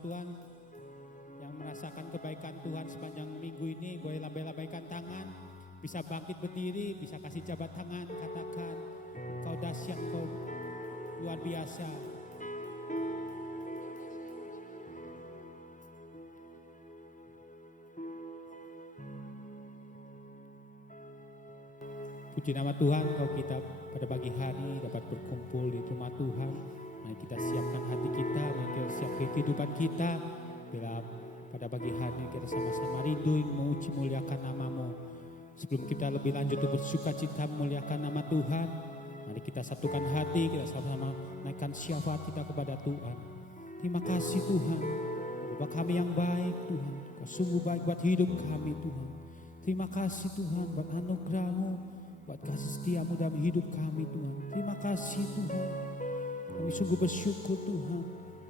Tuhan yang merasakan kebaikan Tuhan sepanjang minggu ini, boleh lambai-lambaikan tangan, bisa bangkit berdiri, bisa kasih jabat tangan, katakan, Kau dahsyat, Kau luar biasa. Puji nama Tuhan, kalau kita pada pagi hari dapat berkumpul di rumah Tuhan. Mari kita siapkan hati kita, mari kita siapkan kehidupan kita. Bila pada pagi hari kita sama-sama rindu memuji muliakan nama-Mu. Sebelum kita lebih lanjut untuk bersuka cita memuliakan nama Tuhan, mari kita satukan hati, kita sama-sama naikkan syafaat kita kepada Tuhan. Terima kasih Tuhan, Bapa kami yang baik Tuhan, Kau sungguh baik buat hidup kami Tuhan. Terima kasih Tuhan buat anugerah-Mu, buat kasih setia-Mu dalam hidup kami Tuhan. Terima kasih Tuhan, kami sungguh bersyukur Tuhan,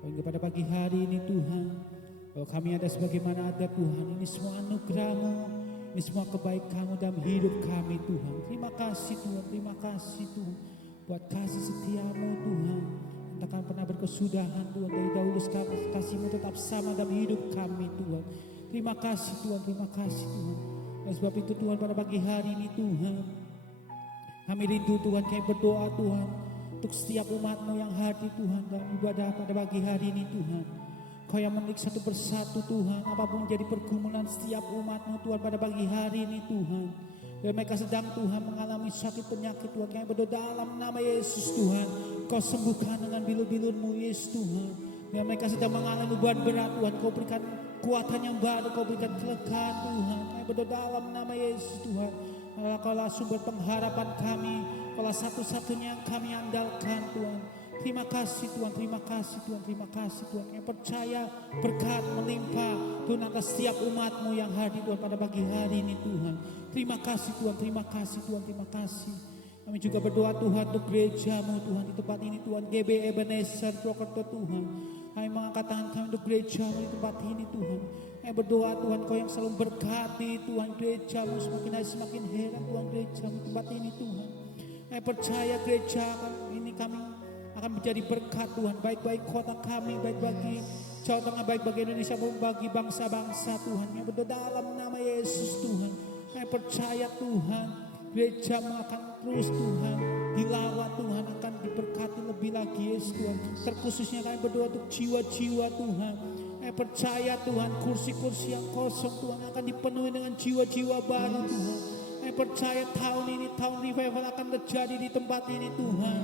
hingga pada pagi hari ini Tuhan, kalau kami ada sebagaimana ada Tuhan, ini semua anugerah-Mu, ini semua kebaikan-Mu dalam hidup kami Tuhan. Terima kasih Tuhan, terima kasih Tuhan, buat kasih setia-Mu Tuhan, yang takkan pernah berkesudahan Tuhan, dari dahulu kasih-Mu tetap sama dalam hidup kami Tuhan. Terima kasih Tuhan, terima kasih Tuhan. Dan sebab itu Tuhan pada pagi hari ini Tuhan, kami rindu Tuhan, kami berdoa Tuhan, untuk setiap umat-Mu yang hadir Tuhan dalam ibadah pada pagi hari ini Tuhan. Kau yang menik satu persatu Tuhan, apapun menjadi pergumulan setiap umat-Mu Tuhan pada pagi hari ini Tuhan. Dan mereka sedang Tuhan mengalami sakit penyakit Tuhan, kami berdoa dalam nama Yesus Tuhan, Kau sembuhkan dengan bilu-bilur-Mu Yesus Tuhan. Dan mereka sedang mengalami beban berat Tuhan, Kau berikan kekuatan yang baru, Kau berikan kelegaan Tuhan. Kami berdoa dalam nama Yesus Tuhan. Kaulah sumber pengharapan kami, Kaulah satu-satunya yang kami andalkan Tuhan. Terima kasih Tuhan, terima kasih Tuhan, terima kasih Tuhan. Yang percaya berkat melimpah Tuhan atas setiap umat-Mu yang hadir Tuhan pada pagi hari ini Tuhan. Terima kasih Tuhan, terima kasih Tuhan, terima kasih. Kami juga berdoa Tuhan untuk gereja-Mu Tuhan di tempat ini Tuhan, GB Ebenezer Purwokerto Tuhan. Kami mengangkat tangan kami untuk gereja-Mu di tempat ini Tuhan. Kami berdoa Tuhan, Kau yang selalu berkati Tuhan gereja-Mu, semakin hari semakin heran Tuhan gereja-Mu di tempat ini Tuhan. Kami percaya gereja ini kami akan menjadi berkat Tuhan, baik bagi kota kami, baik bagi Jawa Tengah, baik bagi Indonesia, maupun bagi bangsa-bangsa Tuhan. Kami berdoa dalam nama Yesus Tuhan. Kami percaya Tuhan, gereja-Mu akan terus Tuhan dilawat Tuhan, akan diberkati lebih lagi Yesus Tuhan. Terkhususnya kami berdoa untuk jiwa-jiwa Tuhan. Kami percaya Tuhan, kursi-kursi yang kosong Tuhan akan dipenuhi dengan jiwa-jiwa baru Tuhan. Kami percaya tahun ini, tahun revival akan terjadi di tempat ini Tuhan.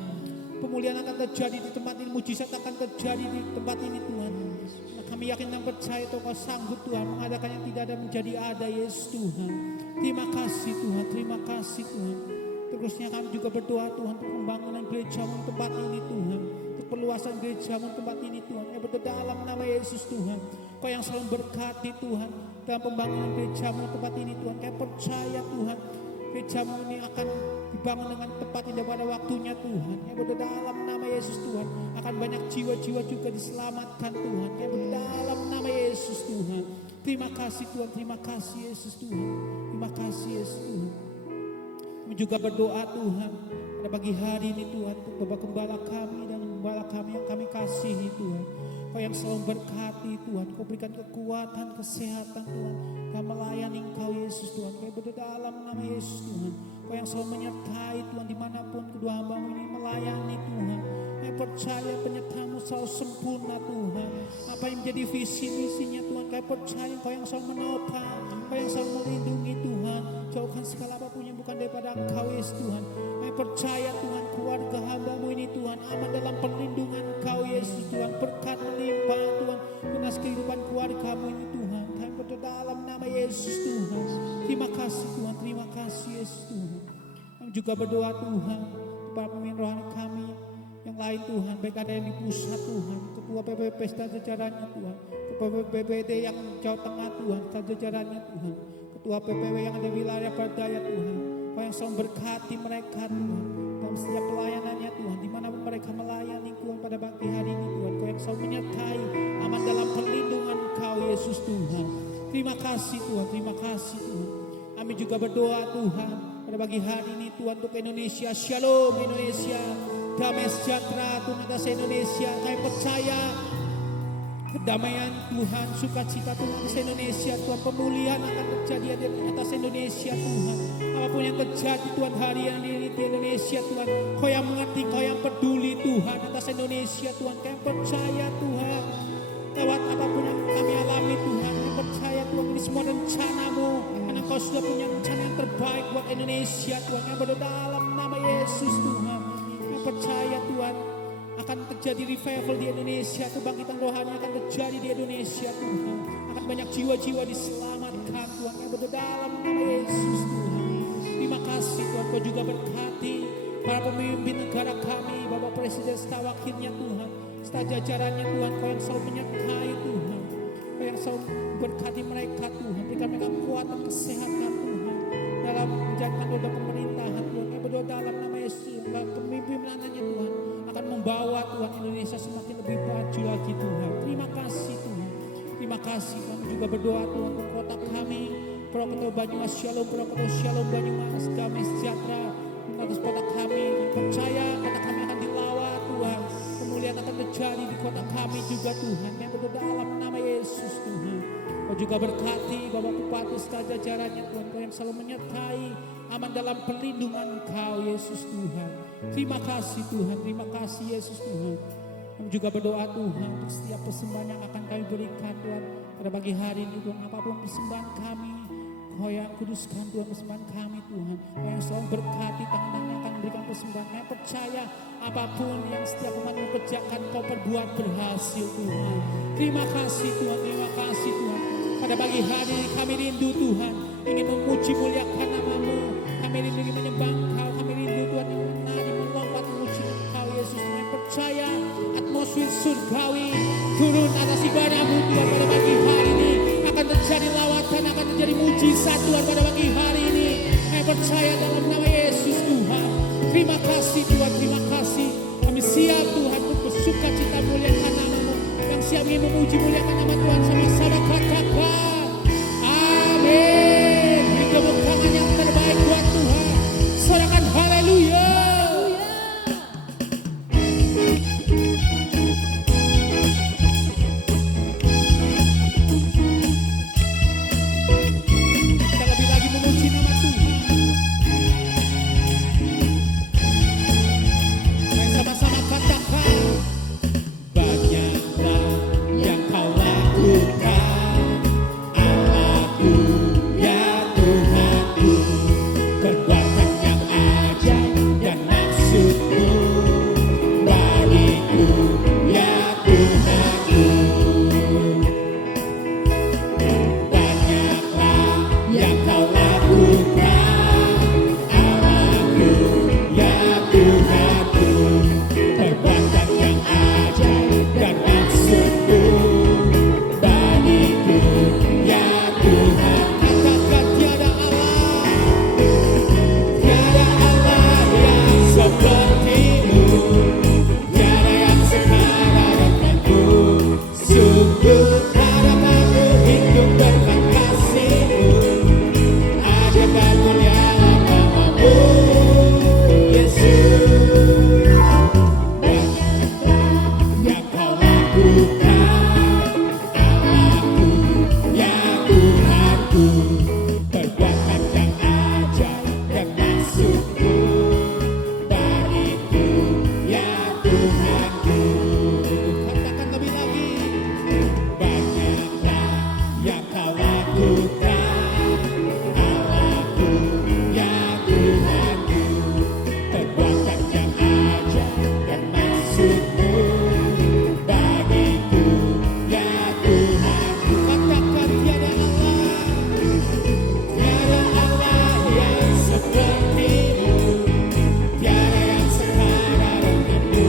Pemulihan akan terjadi di tempat ini, mujizat akan terjadi di tempat ini Tuhan. Nah, kami yakin dan percaya Kau sanggup Tuhan mengadakan yang tidak ada menjadi ada Yesus Tuhan. Terima kasih Tuhan, terima kasih Tuhan. Terusnya kami juga berdoa Tuhan untuk pembangunan gereja-Mu tempat ini Tuhan, untuk perluasan gereja-Mu tempat ini Tuhan. Kami berdoa dalam nama Yesus Tuhan, Kau yang selalu berkati Tuhan dalam pembangunan gereja-Mu tempat ini Tuhan. Kami percaya Tuhan, gereja-Mu ini akan dibangun dengan tepat indah pada waktunya Tuhan. Kami berdoa dalam nama Yesus Tuhan, akan banyak jiwa-jiwa juga diselamatkan Tuhan. Kami berdoa dalam nama Yesus Tuhan. Terima kasih Tuhan, terima kasih Yesus Tuhan, terima kasih Yesus Tuhan. Kami juga berdoa Tuhan pada pagi hari ini Tuhan, untuk Bapak Gembala kami dan Gembala kami yang kami kasihi Tuhan. Kau yang selalu berkati Tuhan, Kau berikan kekuatan, kesehatan Tuhan, dan melayani Engkau Yesus Tuhan. Kami berdoa dalam nama Yesus Tuhan, Kau yang selalu menyertai Tuhan dimanapun kedua hamba-Mu ini melayani Tuhan. Kami percaya penyertaan-Mu selalu sempurna Tuhan. Apa yang menjadi visi misinya Tuhan, kami percaya Kau yang selalu menopang, Kau yang selalu melindungi Tuhan. Jauhkan segala apapun yang bukan daripada Engkau Yesus Tuhan. Kami percaya Tuhan, keluarga hamba-Mu ini Tuhan aman dalam perlindungan Engkau Yesus Tuhan. Berkat melimpah Tuhan tunas kehidupan keluarga-Mu ini Tuhan. Kami berdoa dalam nama Yesus Tuhan. Terima kasih Tuhan, terima kasih Yesus Tuhan. Kami juga berdoa Tuhan, para pemimpin rohani kami yang lain Tuhan, baik ada yang di pusat Tuhan, ketua PPP dan jajarannya Tuhan, ketua PPD yang Jawa Tengah Tuhan dan jajarannya Tuhan, ketua PPW yang ada di wilayah Berdaya Tuhan. Kau yang selalu berkati mereka Tuhan dalam setiap pelayanannya Tuhan, dimanapun mereka melayani Tuhan pada pagi hari ini Tuhan. Kau yang selalu menyertai, aman dalam perlindungan Kau Yesus Tuhan. Terima kasih Tuhan, terima kasih Tuhan. Kami juga berdoa Tuhan pada pagi hari ini Tuhan untuk Indonesia. Shalom Indonesia, damai sejahtera Tuhan atas Indonesia. Kami percaya Kedamaian Tuhan, sukacita Tuhan di Indonesia Tuhan, pemulihan akan terjadi di atas Indonesia Tuhan. Apapun yang terjadi Tuhan hari ini di Indonesia Tuhan, Kau yang mengerti, Kau yang peduli Tuhan atas Indonesia Tuhan. Kau yang percaya Tuhan, lewat apapun yang kami alami Tuhan, kami percaya Tuhan ini semua rencana-Mu, karena Kau sudah punya rencana yang terbaik buat Indonesia Tuhan. Yang berdoa dalam nama Yesus Tuhan, kami percaya Tuhan akan terjadi revival di Indonesia, kebangkitan rohani akan terjadi di Indonesia Tuhan. Akan banyak jiwa-jiwa diselamatkan Tuhan, yang berdoa dalam nama Yesus Tuhan. Terima kasih Tuhan, Kau juga berkati para pemimpin negara kami, Bapak Presiden serta wakilnya Tuhan, serta jajarannya Tuhan. Kau yang selalu menyertai Tuhan, Kau yang selalu berkati mereka Tuhan. Berikan mereka kekuatan, kesehatan Tuhan dalam menjalankan roda pemerintahan Tuhan. Yang berdoa dalam nama Yesus, pemimpin anaknya Tuhan akan membawa Tuhan Indonesia semakin lebih maju lagi Tuhan. Terima kasih Tuhan. Terima kasih kami juga berdoa Tuhan untuk kota kami, Purwokerto Banyumas Shalom, Purwokerto Shalom Banyumas, damai sejahtera atas kota kami. Percaya kota kami akan dilawat Tuhan. Kemuliaan akan terjadi di kota kami juga Tuhan. Yang berdoa dalam nama Yesus Tuhan. Kau juga berkati Bapak Bupati serta jajarannya Tuhan. Kau yang selalu menyertai, aman dalam perlindungan Kau Yesus Tuhan. Terima kasih Tuhan, terima kasih Yesus Tuhan. Kami juga berdoa Tuhan untuk setiap persembahan yang akan kami berikan Tuhan pada pagi hari ini Tuhan. Apapun persembahan kami, Kau yang kuduskan Tuhan persembahan kami Tuhan. Kau yang selalu berkati tangan yang akan memberikan persembahan. Kami percaya apapun yang setiap umat mengerjakan Kau perbuat berhasil Tuhan. Terima kasih Tuhan, terima kasih Tuhan. Pada pagi hari ini kami rindu Tuhan, ingin memuji muliakan nama-Mu. Kami rindu ingin menyembah Engkau, kami rindu Tuhan ingin menari melompat memuji Engkau Yesus. Kami percaya atmosfer surgawi turun atas ibadah-Mu Tuhan pada pagi hari ini. Akan terjadi lawatan, akan terjadi mujizat Tuhan pada pagi hari ini. Kami percaya dalam nama Yesus Tuhan. Terima kasih Tuhan, terima kasih. Kami siap Tuhan untuk bersuka cita muliakan nama-Mu. Yang siap ingin memuji muliakan nama Tuhan sama-sama katakan amin. Beri tepuk tangan yang terbaik buat Tuhan. Sorakan haleluya. Kita lebih lagi memuji nama Tuhan. Mari sama-sama katakan banyaklah yang Kau lakukan, Allahku ya Tuhanku, perbuatan yang ajaib dan maksud-Mu bagiku ya Tuhanku. Banyaklah yang Kau lakukan, Allahku ya Tuhanku, perbuatan yang ajaib dan maksud-Mu bagiku ya Tuhan. Katakan tiada Allah yang seperti-Mu, tiada yang setara denganmu. Sungguh harap aku hidup dengan kasih-Mu, ajaib dan mulia nama-Mu Yesus. Yang Kau lakukan, Allahku ya Tuhanku, perbuatan yang ajaib dan maksud-Mu bagiku ya Tuhanku. Katakan lebih lagi. Banyaklah yang Kau lakukan, Allahku ya Tuhanku, perbuatan yang ajaib dan maksud-Mu bagiku ya Tuhanku. Katakan tiada Allah yang seperti-Mu, tiada yang setara denganmu.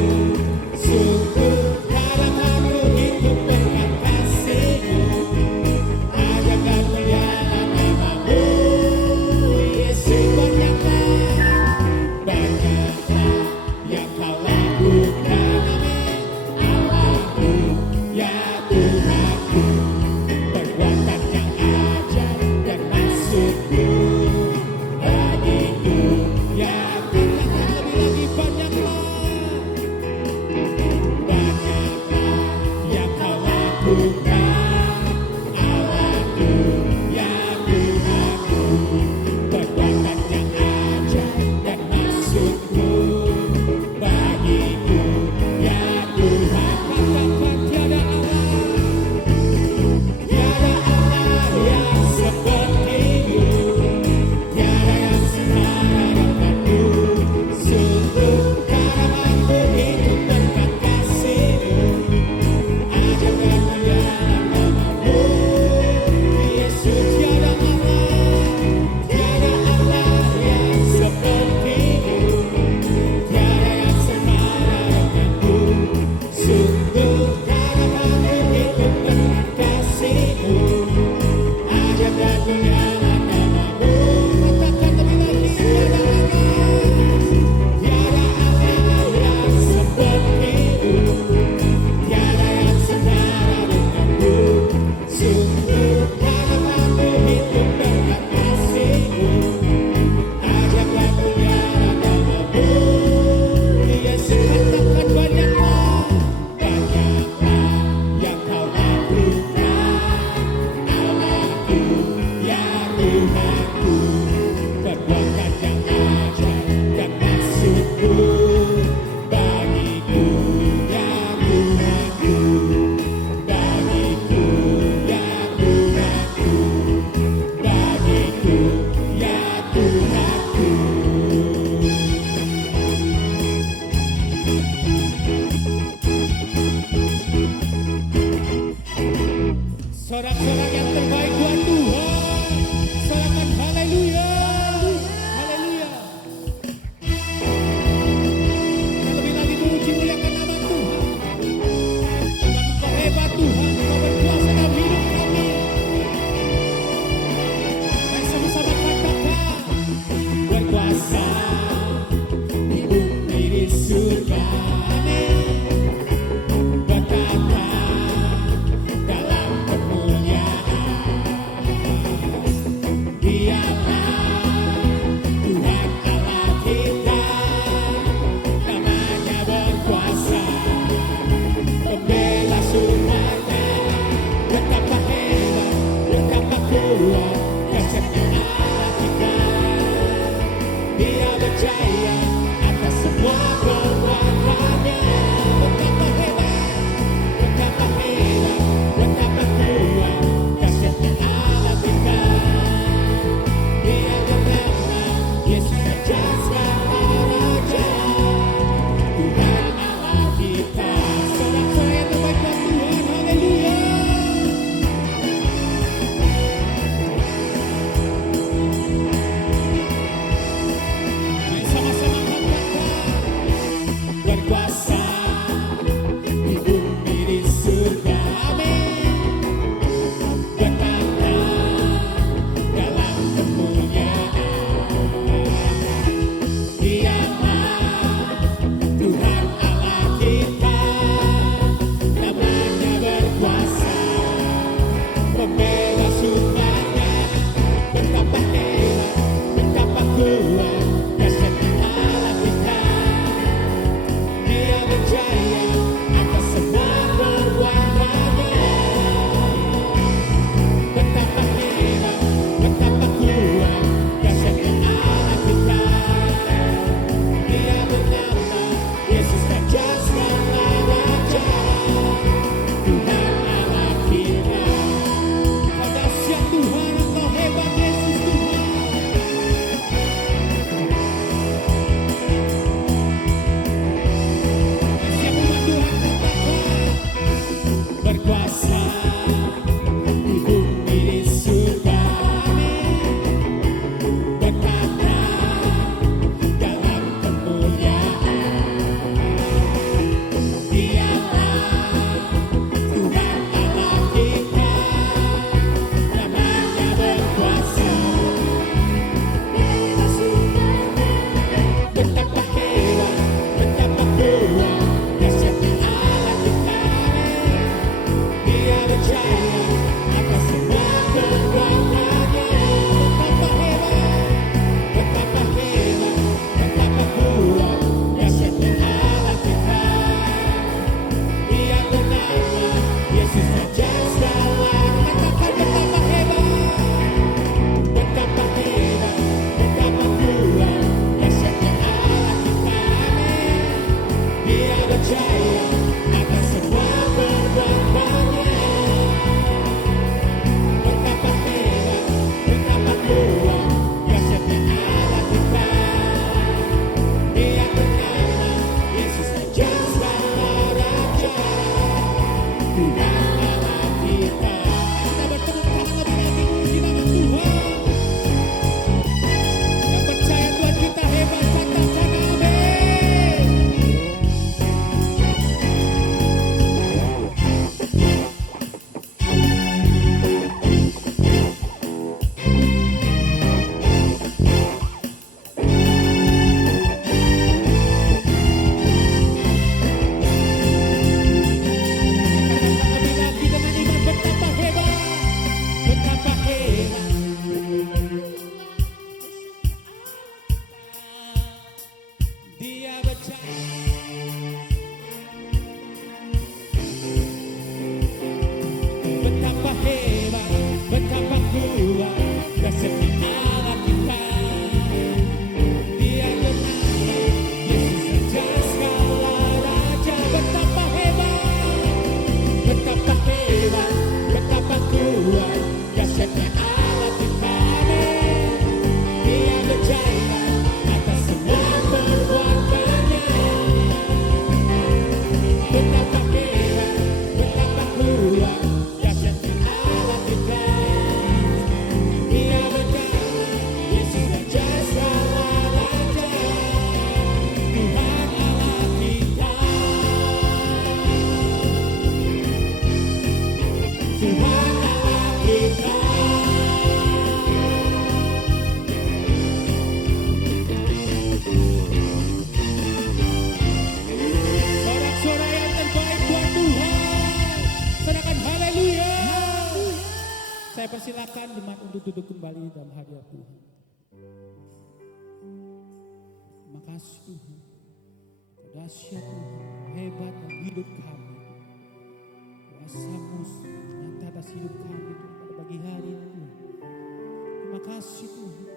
Sorak-sorak yang terbaik buat Tuhan. Sorakan haleluya. Haleluya. Kita lebih lagi memuji muliakan nama Tuhan. Engkau hebat Tuhan, Engkau berkuasa dalam hidup kami. Dan sama-sama katakan, berkuasa di bumi di surga. Amin. duduk kembali dalam hadirat Tuhan. Terima kasih Tuhan. Dahsyat Tuhan, hebat dalam hidup kami. Kuasa-Mu nyata atas hidup kami Tuhan pada pagi hari ini Tuhan. Terima kasih Tuhan.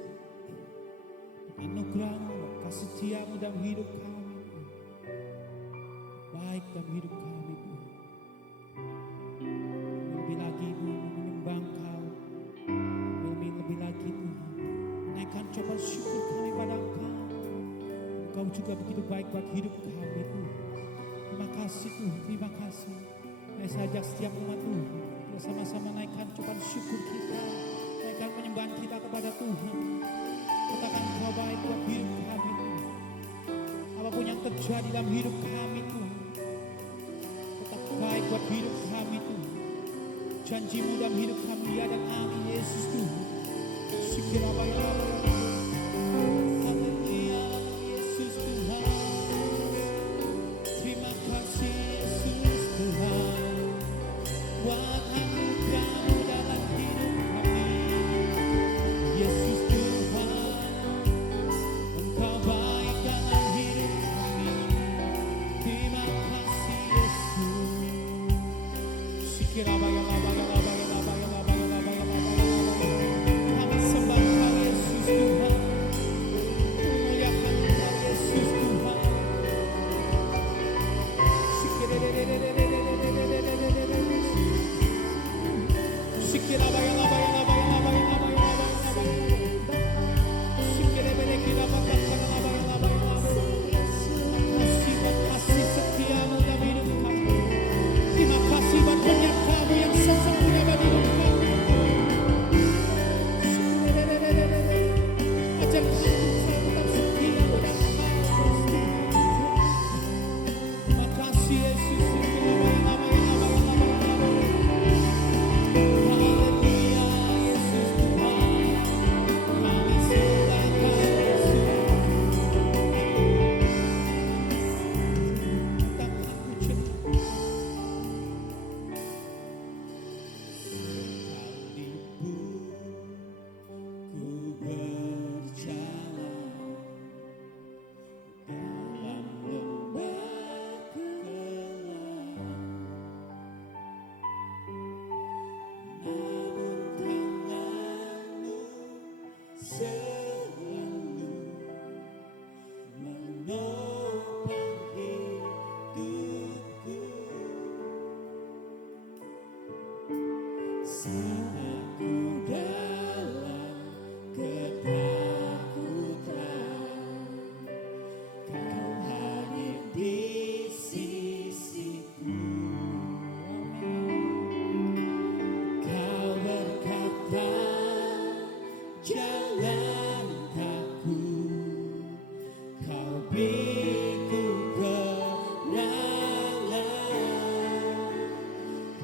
Anugerah-Mu, kasih setia-Mu dalam hidup kami Tuhan. Baik dalam hidup kami Tuhan. Lebih lagi Tuhan menyembah Engkau. Lebih lagi Tuhan menaikkan coba syukur kami pada Engkau. Engkau juga begitu baik buat hidup kami Tuhan. Terima kasih Tuhan, terima kasih. Saya ajak setiap umat Tuhan, kita sama-sama naikkan coba syukur kita, naikkan penyembahan kita kepada Tuhan. Katakan Engkau baik buat hidup kami Tuhan. Apapun yang terjadi dalam hidup kami Tuhan, tetap baik buat hidup kami Tuhan. Janji-Mu dalam hidup kami ya dan amin Yesus Tuhan. Syukur apa ya Haleluya Yesus Tuhan. Terima kasih Yesus Tuhan. Buat anugerah-Mu dalam hidup kami Yesus Tuhan. Engkau baik dalam hidup kami. Terima kasih Yesus. Syukur apa ya kami sembah Engkau Yesus Tuhan. Memuliakan Engkau Yesus Tuhan. Syukur apa ya kasih setia-Mu dalam hidup kami. Terima kasih buat kurnia-Mu yang sesungguhnya dalam hidup kami. Ajar saya tetap setia pada Engkau. Terima kasih Yesus. Haleluya Yesus Tuhan. Kami serahkan Yesus. Katakan ucap sekalipun ku berjalan dalam lembah kegelapan, namun tangan-Mu selalu menopang hidupku. Saat aku dalam ketakutan, Kau hadir di sisiku. Kau berkata, jangan takut, Kau beriku kemenangan.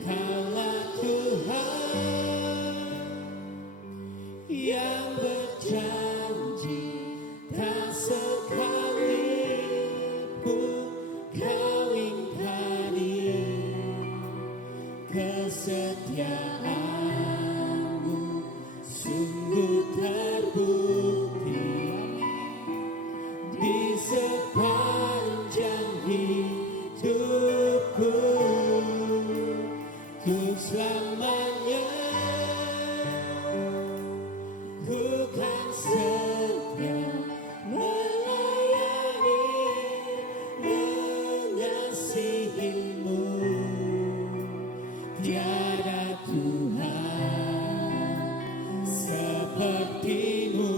Kaulah Tuhan yang berjanji, tak sekalipun Kau ingkari kesetiaan-Mu. Sungguh terbukti di sepanjang hidupku. Untuk selamanya ku kan setia melayani, mengasihi-Mu. Tiada Tuhan seperti-Mu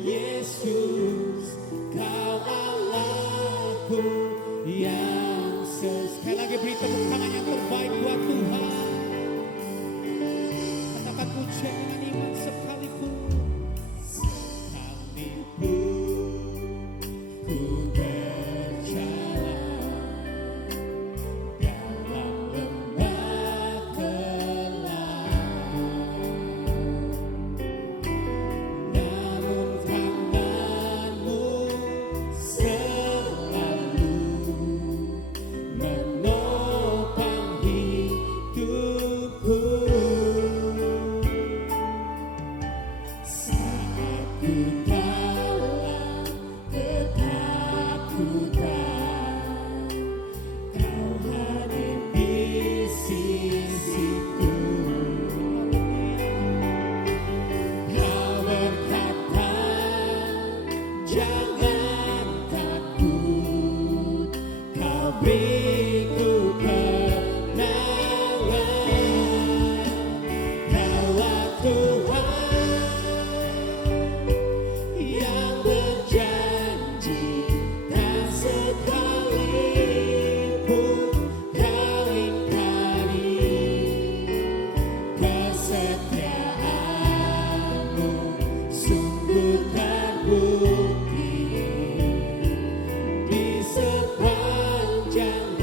Yesus. Kau Allahku yang sekali lagi beri tepuk tangan yang terbaik buat Tuhan. Katakan pujian dengan iman sekalipun. Sekalipun ku berjalan dalam lembah kegelapan, namun tangan-Mu selalu menopang hidupku. beriku kenangan. Kaulah Tuhan yang berjanji, tak sekalipun Kau ingkari. Kesetiaanmu sungguh terbukti di sepanjang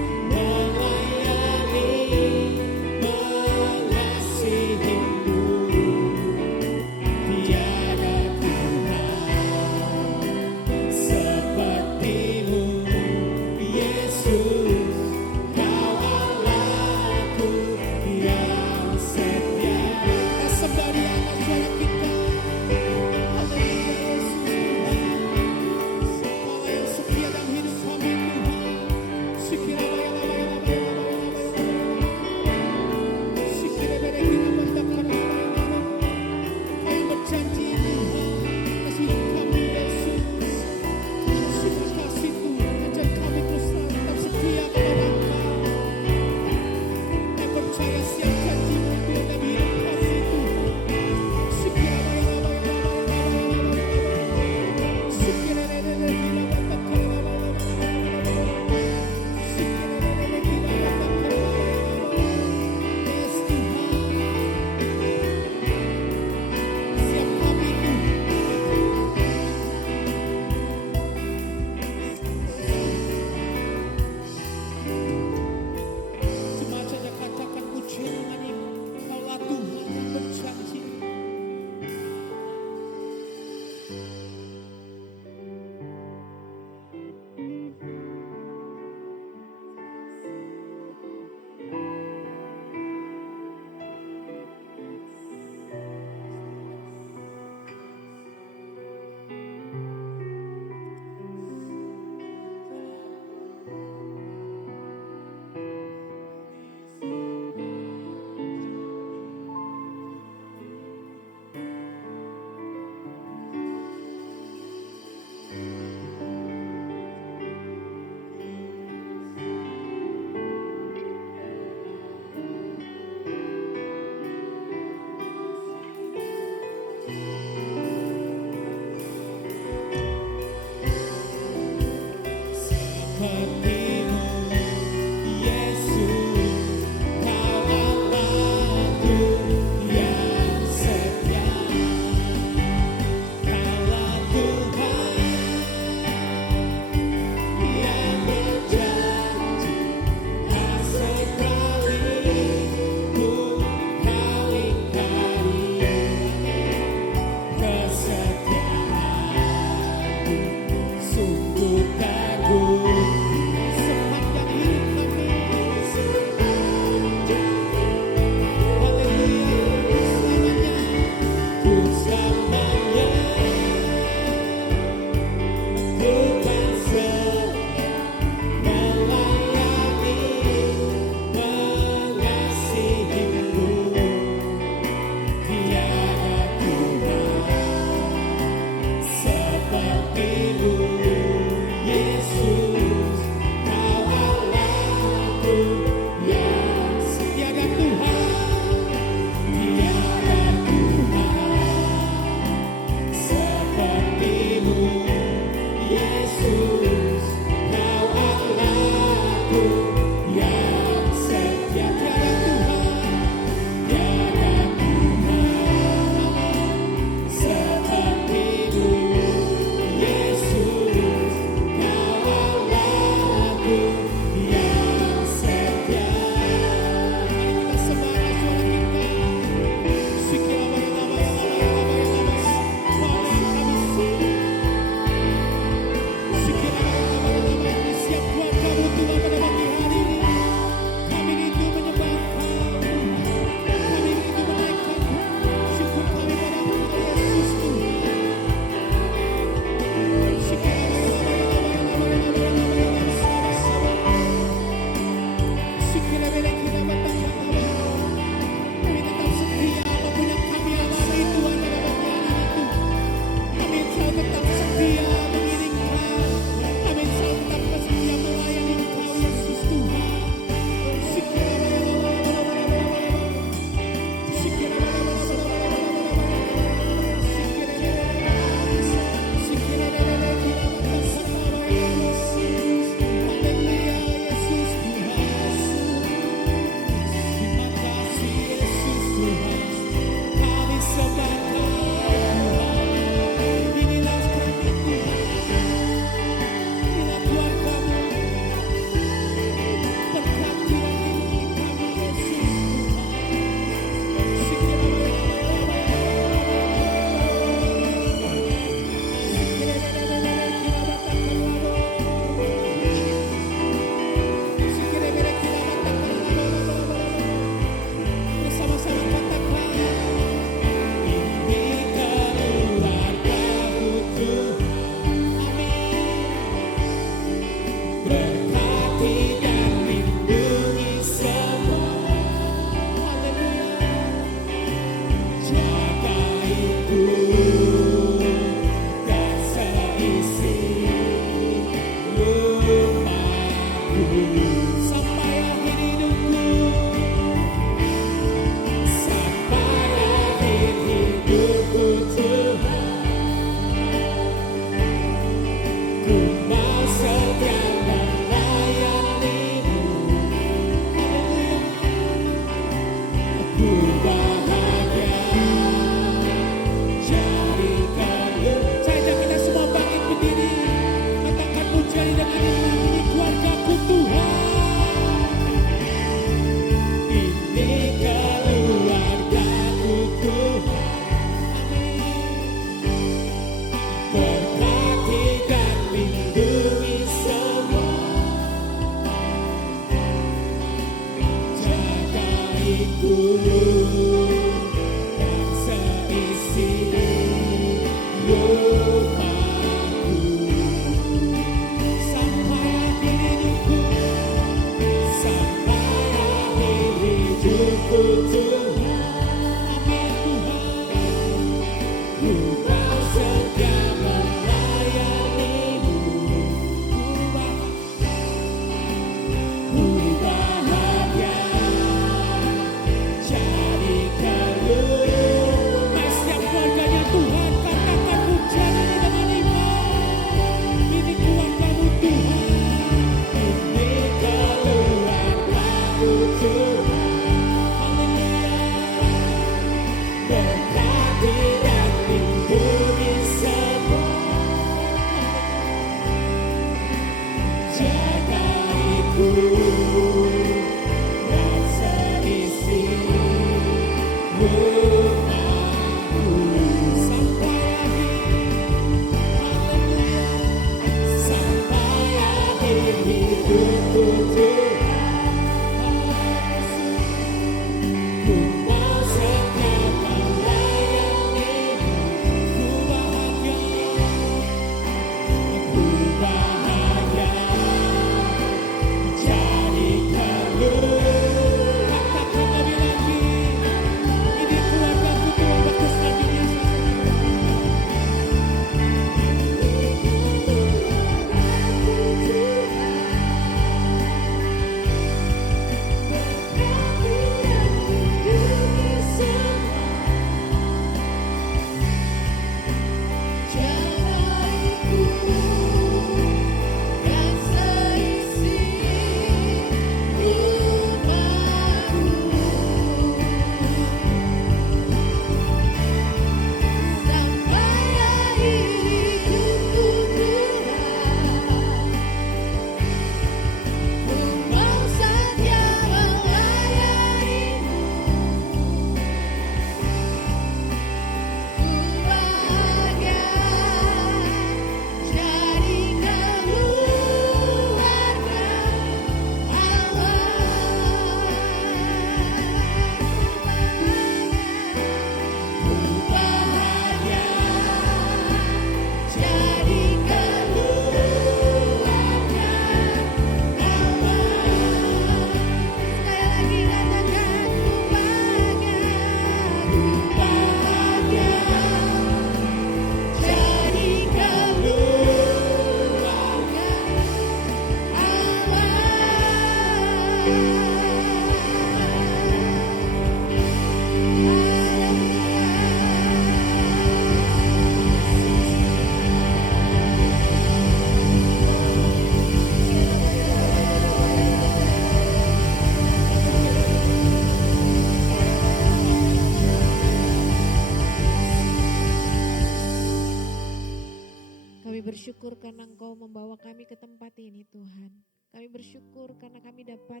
Kami bersyukur karena Engkau membawa kami ke tempat ini Tuhan. Kami bersyukur karena kami dapat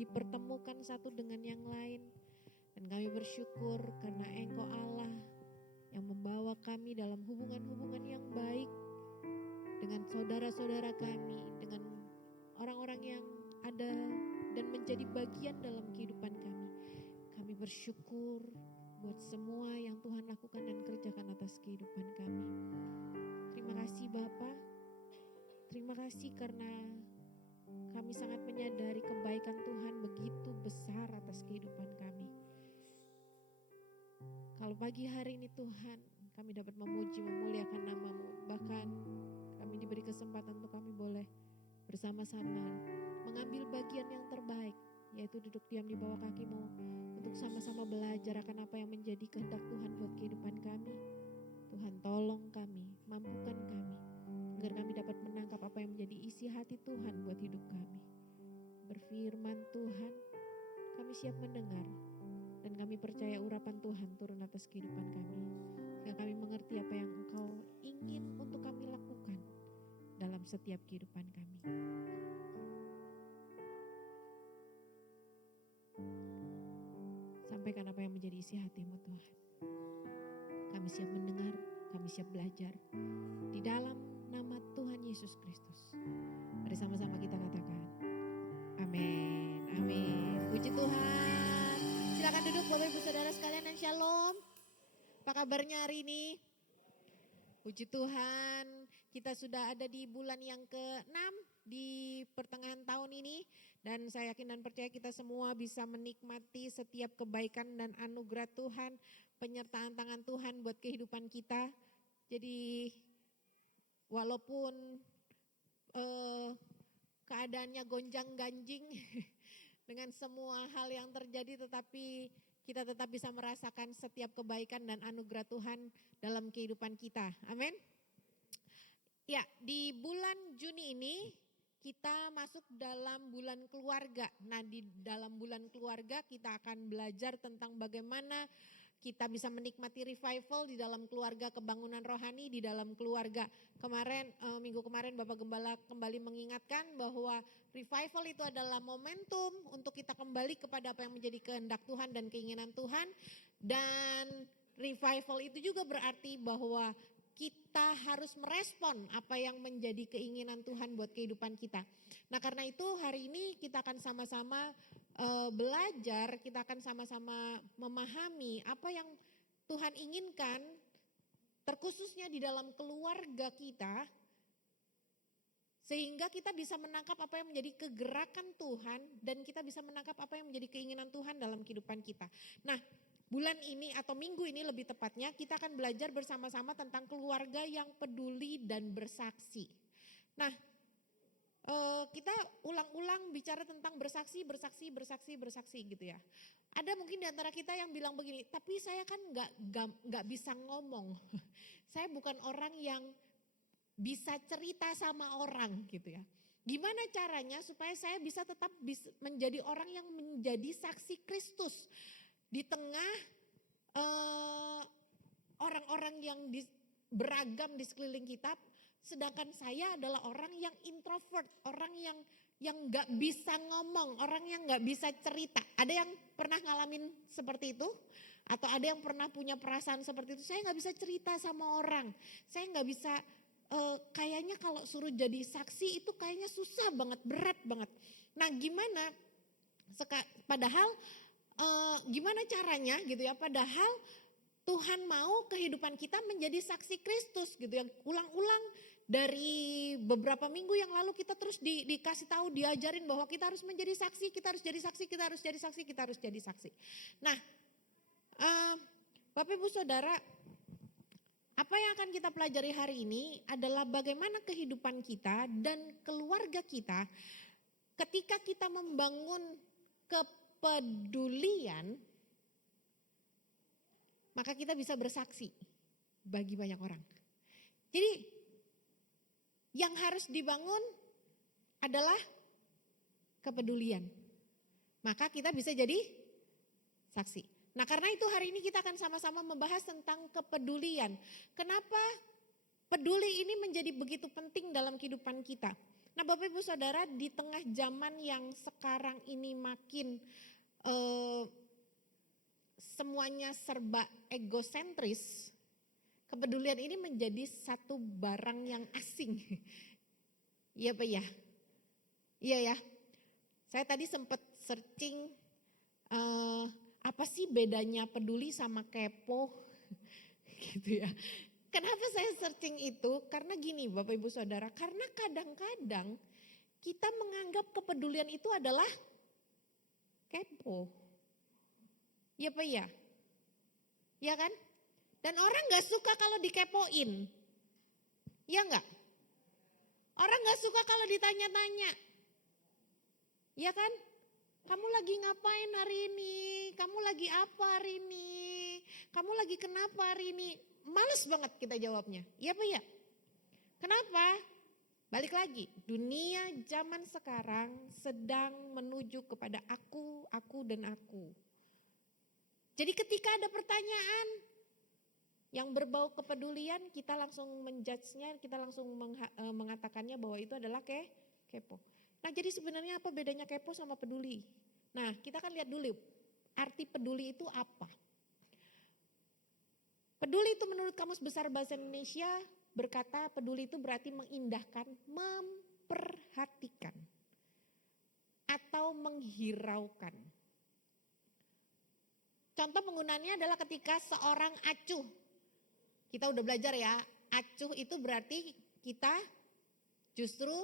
dipertemukan satu dengan yang lain. Dan kami bersyukur karena Engkau Allah yang membawa kami dalam hubungan-hubungan yang baik dengan saudara-saudara kami, dengan orang-orang yang ada dan menjadi bagian dalam kehidupan kami. Kami bersyukur buat semua yang Tuhan lakukan dan kerjakan atas kehidupan kami. Terima kasih Bapa. Terima kasih karena kami sangat menyadari kebaikan Tuhan begitu besar atas kehidupan kami. Kalau pagi hari ini Tuhan, kami dapat memuji, memuliakan nama-Mu. Bahkan kami diberi kesempatan untuk kami boleh bersama-sama mengambil bagian yang terbaik, yaitu duduk diam di bawah kaki-Mu untuk sama-sama belajar akan apa yang menjadi kehendak Tuhan buat kehidupan kami. Tuhan tolong kami, mampukan kami, agar kami dapat menangkap apa yang menjadi isi hati Tuhan buat hidup kami. Berfirman Tuhan, kami siap mendengar, dan kami percaya urapan Tuhan turun atas kehidupan kami. Sehingga kami mengerti apa yang Engkau ingin untuk kami lakukan dalam setiap kehidupan kami. Sampaikan apa yang menjadi isi hati-Mu Tuhan. Kami siap mendengar, kami siap belajar. Di dalam nama Tuhan Yesus Kristus. Mari sama-sama kita katakan, amin, amin. Puji Tuhan. Silakan duduk Bapak Ibu Saudara sekalian dan shalom. Apa kabarnya hari ini? Puji Tuhan, kita sudah ada di bulan yang ke-6 di pertengahan tahun ini. Dan saya yakin dan percaya kita semua bisa menikmati setiap kebaikan dan anugerah Tuhan, penyertaan tangan Tuhan buat kehidupan kita. Jadi walaupun keadaannya gonjang ganjing dengan semua hal yang terjadi, tetapi kita tetap bisa merasakan setiap kebaikan dan anugerah Tuhan dalam kehidupan kita. Amin. Ya, di bulan Juni ini kita masuk dalam bulan keluarga. Nah, di dalam bulan keluarga kita akan belajar tentang bagaimana kita bisa menikmati revival di dalam keluarga, kebangunan rohani di dalam keluarga. Minggu kemarin Bapak Gembala kembali mengingatkan bahwa revival itu adalah momentum untuk kita kembali kepada apa yang menjadi kehendak Tuhan dan keinginan Tuhan. Dan revival itu juga berarti bahwa kita harus merespon apa yang menjadi keinginan Tuhan buat kehidupan kita. Nah, karena itu hari ini kita akan sama-sama belajar, kita akan sama-sama memahami apa yang Tuhan inginkan terkhususnya di dalam keluarga kita, sehingga kita bisa menangkap apa yang menjadi kegerakan Tuhan dan kita bisa menangkap apa yang menjadi keinginan Tuhan dalam kehidupan kita. Nah, bulan ini atau minggu ini lebih tepatnya kita akan belajar bersama-sama tentang keluarga yang peduli dan bersaksi. Nah, kita ulang-ulang bicara tentang bersaksi gitu ya. Ada mungkin di antara kita yang bilang begini, tapi saya kan nggak bisa ngomong. Saya bukan orang yang bisa cerita sama orang gitu ya. Gimana caranya supaya saya bisa tetap menjadi orang yang menjadi saksi Kristus di tengah orang-orang yang beragam di sekeliling kita. Sedangkan saya adalah orang yang introvert, orang yang nggak bisa ngomong, orang yang nggak bisa cerita. Ada yang pernah ngalamin seperti itu? Atau ada yang pernah punya perasaan seperti itu? Saya nggak bisa cerita sama orang, saya nggak bisa, kayaknya kalau suruh jadi saksi itu kayaknya susah banget, berat banget. Nah gimana? Padahal gimana caranya gitu ya? Padahal Tuhan mau kehidupan kita menjadi saksi Kristus gitu ya. Ulang-ulang dari beberapa minggu yang lalu kita terus dikasih tahu, diajarin bahwa kita harus menjadi saksi, kita harus jadi saksi, kita harus jadi saksi, kita harus jadi saksi. Nah, Bapak Ibu Saudara, apa yang akan kita pelajari hari ini adalah bagaimana kehidupan kita dan keluarga kita ketika kita membangun kepedulian, maka kita bisa bersaksi bagi banyak orang. Jadi yang harus dibangun adalah kepedulian. Maka kita bisa jadi saksi. Nah karena itu hari ini kita akan sama-sama membahas tentang kepedulian. Kenapa Peduli ini menjadi begitu penting dalam kehidupan kita. Nah Bapak Ibu Saudara, di tengah zaman yang sekarang ini makin semuanya serba egosentris, kepedulian ini menjadi satu barang yang asing. Iya Pak ya? Iya ya. Saya tadi sempat searching apa sih bedanya peduli sama kepo gitu ya. Kenapa saya searching itu? Karena gini Bapak Ibu Saudara, karena kadang-kadang kita menganggap kepedulian itu adalah kepo. Ya Pak ya? Ya kan? Dan orang gak suka kalau dikepoin. Ya enggak? Orang gak suka kalau ditanya-tanya. Ya kan? Kamu lagi ngapain hari ini? Kamu lagi apa hari ini? Kamu lagi kenapa hari ini? Males banget kita jawabnya. Iya Pak ya? Kenapa? Balik lagi, dunia zaman sekarang sedang menuju kepada aku, dan aku. Jadi ketika ada pertanyaan yang berbau kepedulian, kita langsung menjudge-nya, kita langsung mengatakannya bahwa itu adalah kepo. Nah jadi sebenarnya apa bedanya kepo sama peduli? Nah kita kan lihat dulu, arti peduli itu apa? Peduli itu menurut Kamus Besar Bahasa Indonesia berkata peduli itu berarti mengindahkan, memperhatikan, atau menghiraukan. Contoh penggunaannya adalah ketika seorang acuh. Kita udah belajar ya, acuh itu berarti kita justru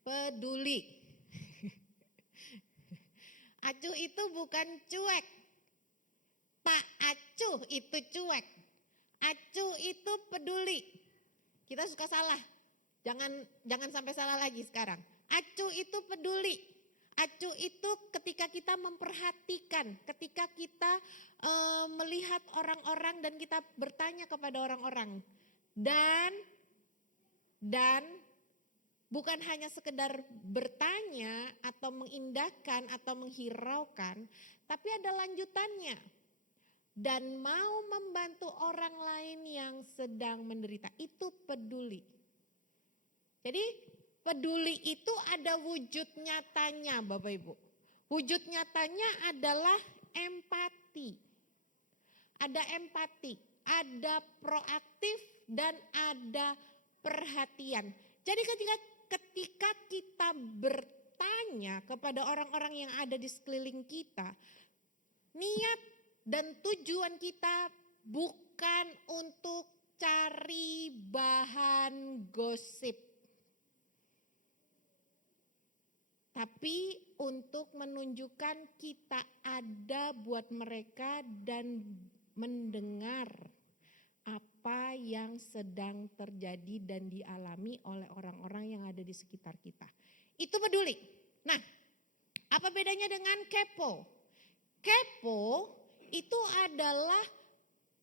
peduli. Acuh itu bukan cuek. Tak acuh itu cuek. Acuh itu peduli. Kita suka salah. Jangan sampai salah lagi sekarang. Acuh itu peduli. Acuh itu ketika kita memperhatikan, ketika kita melihat orang-orang dan kita bertanya kepada orang-orang. Dan bukan hanya sekedar bertanya atau mengindahkan atau menghiraukan, tapi ada lanjutannya. Dan mau membantu orang lain yang sedang menderita. Itu peduli. Jadi peduli itu ada wujud nyatanya Bapak Ibu. Wujud nyatanya adalah empati. Ada empati, ada proaktif dan ada perhatian. Jadi ketika kita bertanya kepada orang-orang yang ada di sekeliling kita, niat dan tujuan kita bukan untuk cari bahan gosip. Tapi untuk menunjukkan kita ada buat mereka dan mendengar apa yang sedang terjadi dan dialami oleh orang-orang yang ada di sekitar kita. Itu peduli. Nah, apa bedanya dengan kepo? Kepo itu adalah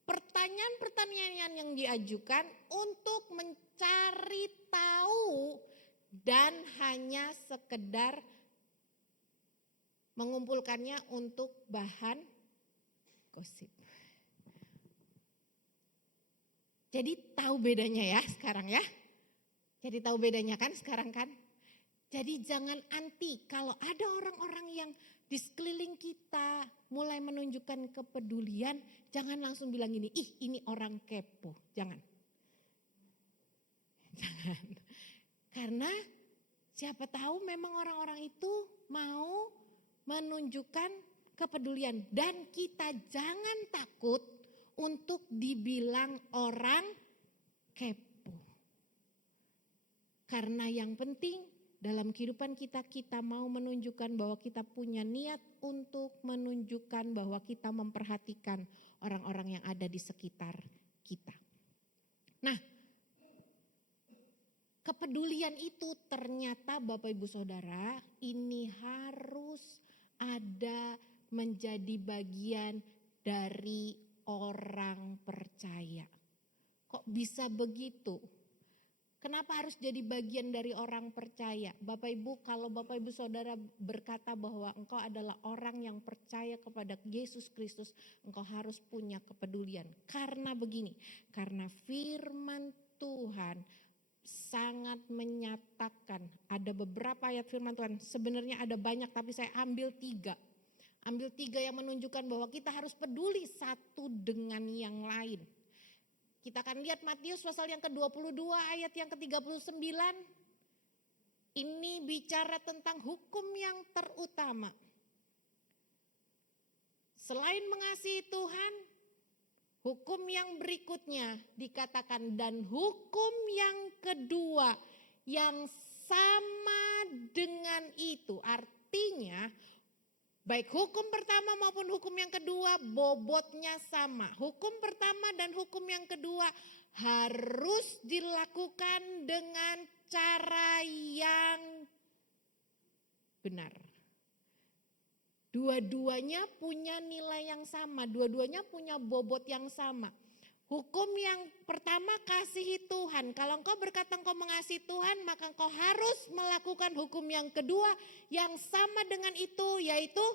pertanyaan-pertanyaan yang diajukan untuk mencari tahu dan hanya sekedar mengumpulkannya untuk bahan gosip. Jadi tahu bedanya ya sekarang ya. Jadi tahu bedanya kan sekarang kan. Jadi jangan anti kalau ada orang-orang yang di sekeliling kita mulai menunjukkan kepedulian, jangan langsung bilang gini, ih ini orang kepo, jangan. Jangan. Karena siapa tahu memang orang-orang itu mau menunjukkan kepedulian. Dan kita jangan takut untuk dibilang orang kepo. Karena yang penting dalam kehidupan kita, kita mau menunjukkan bahwa kita punya niat untuk menunjukkan bahwa kita memperhatikan orang-orang yang ada di sekitar kita. Nah, kepedulian itu ternyata Bapak Ibu Saudara ini harus ada menjadi bagian dari orang percaya. Kok bisa begitu? Kenapa harus jadi bagian dari orang percaya? Bapak Ibu, kalau Bapak Ibu Saudara berkata bahwa engkau adalah orang yang percaya kepada Yesus Kristus, engkau harus punya kepedulian. Karena begini, karena firman Tuhan sangat menyatakan, ada beberapa ayat firman Tuhan, sebenarnya ada banyak tapi saya ambil 3. Ambil 3 yang menunjukkan bahwa kita harus peduli satu dengan yang lain. Kita akan lihat Matius pasal yang ke-22 ayat yang ke-39. Ini bicara tentang hukum yang terutama. Selain mengasihi Tuhan, hukum yang berikutnya dikatakan, dan hukum yang kedua yang sama dengan itu. Artinya baik hukum pertama maupun hukum yang kedua bobotnya sama. Hukum pertama dan hukum yang kedua harus dilakukan dengan cara yang benar. Dua-duanya punya nilai yang sama, dua-duanya punya bobot yang sama. Hukum yang pertama, kasihi Tuhan. Kalau engkau berkata engkau mengasihi Tuhan, maka engkau harus melakukan hukum yang kedua yang sama dengan itu, yaitu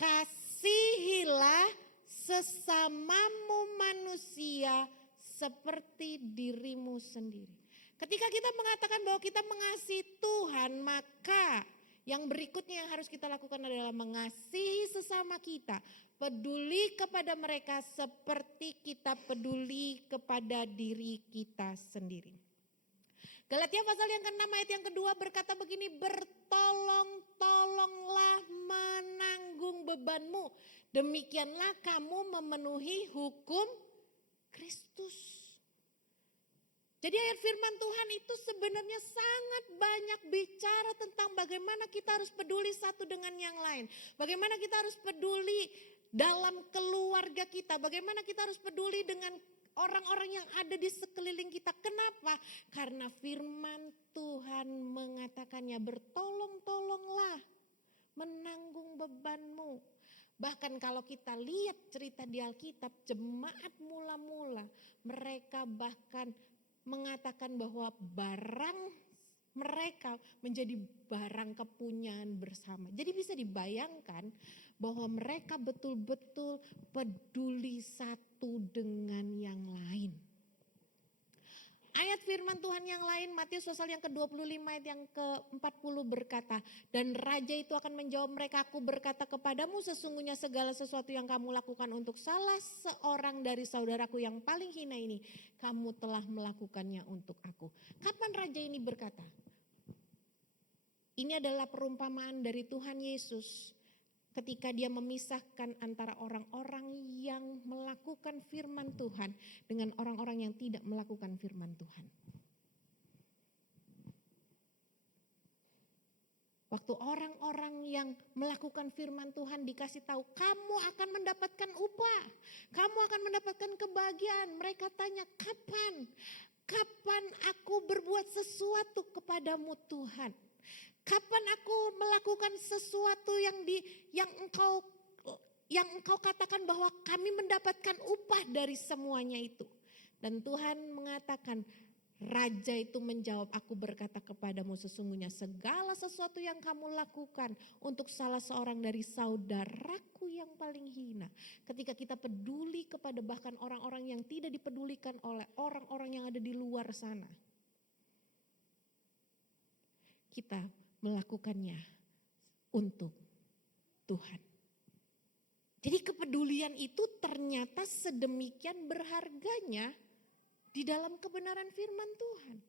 kasihilah sesamamu manusia seperti dirimu sendiri. Ketika kita mengatakan bahwa kita mengasihi Tuhan, maka yang berikutnya yang harus kita lakukan adalah mengasihi sesama kita. Peduli kepada mereka seperti kita peduli kepada diri kita sendiri. Galatia pasal yang ke-6 ayat yang kedua berkata begini, bertolong-tolonglah menanggung bebanmu. Demikianlah kamu memenuhi hukum Kristus. Jadi ayat firman Tuhan itu sebenarnya sangat banyak bicara tentang bagaimana kita harus peduli satu dengan yang lain. Bagaimana kita harus peduli dalam keluarga kita. Bagaimana kita harus peduli dengan orang-orang yang ada di sekeliling kita. Kenapa? Karena firman Tuhan mengatakannya, bertolong-tolonglah menanggung bebanmu. Bahkan kalau kita lihat cerita di Alkitab, jemaat mula-mula mereka bahkan mengatakan bahwa barang mereka menjadi barang kepunyaan bersama. Jadi bisa dibayangkan bahwa mereka betul-betul peduli satu dengan yang lain. Ayat firman Tuhan yang lain, Matius pasal yang ke-25 ayat yang ke-40 berkata, dan raja itu akan menjawab mereka, aku berkata kepadamu sesungguhnya segala sesuatu yang kamu lakukan untuk salah seorang dari saudaraku yang paling hina ini, kamu telah melakukannya untuk aku. Kapan raja ini berkata? Ini adalah perumpamaan dari Tuhan Yesus ketika dia memisahkan antara orang-orang yang melakukan firman Tuhan dengan orang-orang yang tidak melakukan firman Tuhan. Waktu orang-orang yang melakukan firman Tuhan dikasih tahu, kamu akan mendapatkan upah, kamu akan mendapatkan kebahagiaan. Mereka tanya, kapan? Kapan aku berbuat sesuatu kepadamu Tuhan? Kapan aku melakukan sesuatu yang engkau katakan bahwa kami mendapatkan upah dari semuanya itu? Dan Tuhan mengatakan, raja itu menjawab, aku berkata kepadamu sesungguhnya segala sesuatu yang kamu lakukan untuk salah seorang dari saudaraku yang paling hina. Ketika kita peduli kepada bahkan orang-orang yang tidak dipedulikan oleh orang-orang yang ada di luar sana, kita melakukannya untuk Tuhan. Jadi kepedulian itu ternyata sedemikian berharganya di dalam kebenaran firman Tuhan.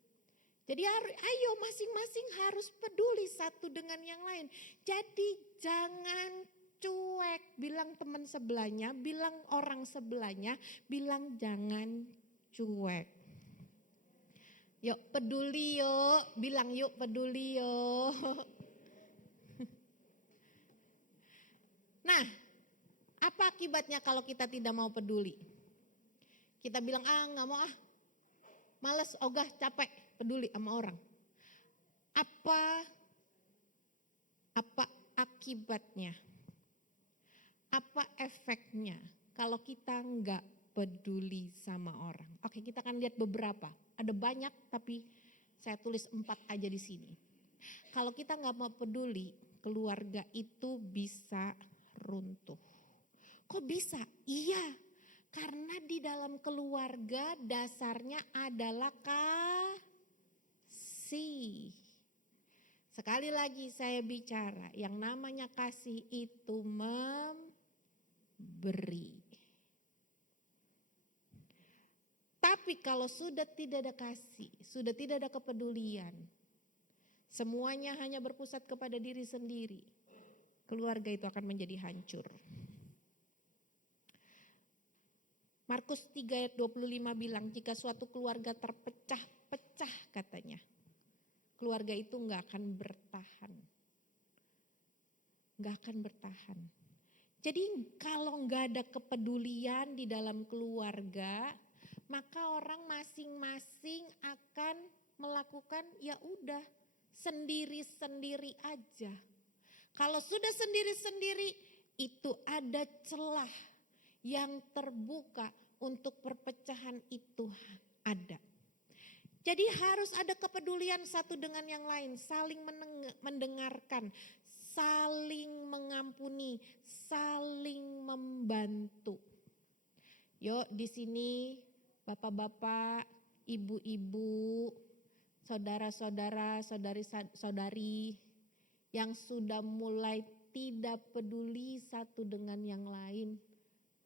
Jadi ayo masing-masing harus peduli satu dengan yang lain. Jadi jangan cuek, bilang teman sebelahnya, bilang orang sebelahnya, bilang jangan cuek. Yuk peduli yuk, bilang yuk peduli yuk. Nah, apa akibatnya kalau kita tidak mau peduli? Kita bilang nggak mau males, ogah, capek peduli sama orang. Apa akibatnya? Apa efeknya kalau kita nggak peduli sama orang? Oke, kita akan lihat beberapa. Ada banyak tapi saya tulis 4 aja di sini. Kalau kita nggak mau peduli, keluarga itu bisa runtuh. Kok bisa? Iya, Karena di dalam keluarga dasarnya adalah kasih. Sekali lagi saya bicara, yang namanya kasih itu memberi. Tapi kalau sudah tidak ada kasih, sudah tidak ada kepedulian, semuanya hanya berpusat kepada diri sendiri, keluarga itu akan menjadi hancur. Markus 3 ayat 25 bilang, jika suatu keluarga terpecah-pecah katanya, keluarga itu gak akan bertahan. Gak akan bertahan. Jadi kalau gak ada kepedulian di dalam keluarga, maka orang masing-masing akan melakukan ya udah sendiri-sendiri aja. Kalau sudah sendiri-sendiri, itu ada celah yang terbuka untuk perpecahan itu ada. Jadi harus ada kepedulian satu dengan yang lain, saling mendengarkan, saling mengampuni, saling membantu. Yuk di sini bapak-bapak, ibu-ibu, saudara-saudara, saudari-saudari yang sudah mulai tidak peduli satu dengan yang lain,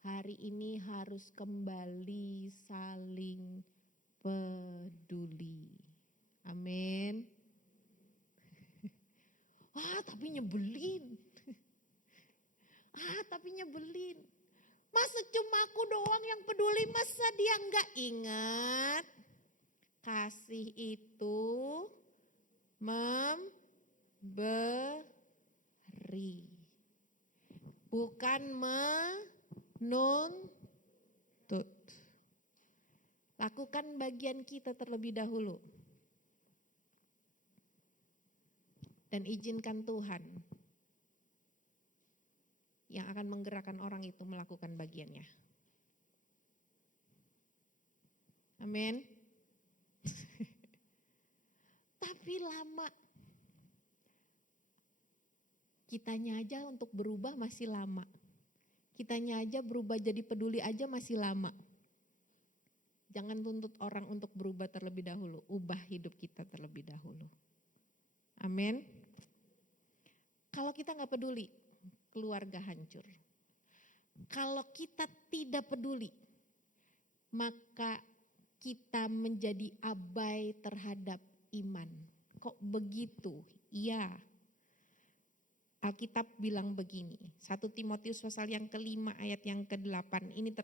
hari ini harus kembali saling peduli. Amin. Tapi nyebelin. Tapi nyebelin. Masa cuma aku doang yang peduli, masa dia enggak ingat? Kasih itu memberi. Bukan menuntut. Lakukan bagian kita terlebih dahulu. Dan izinkan Tuhan yang akan menggerakkan orang itu melakukan bagiannya. Amin. Tapi lama. Kitanya aja untuk berubah masih lama. Kitanya aja berubah jadi peduli aja masih lama. Jangan tuntut orang untuk berubah terlebih dahulu. Ubah hidup kita terlebih dahulu. Amin. Kalau kita gak peduli, keluarga hancur. Kalau kita tidak peduli, maka kita menjadi abai terhadap iman. Kok begitu? Iya. Alkitab bilang begini, 1 Timotius pasal yang ke-5 ayat yang ke-8, ini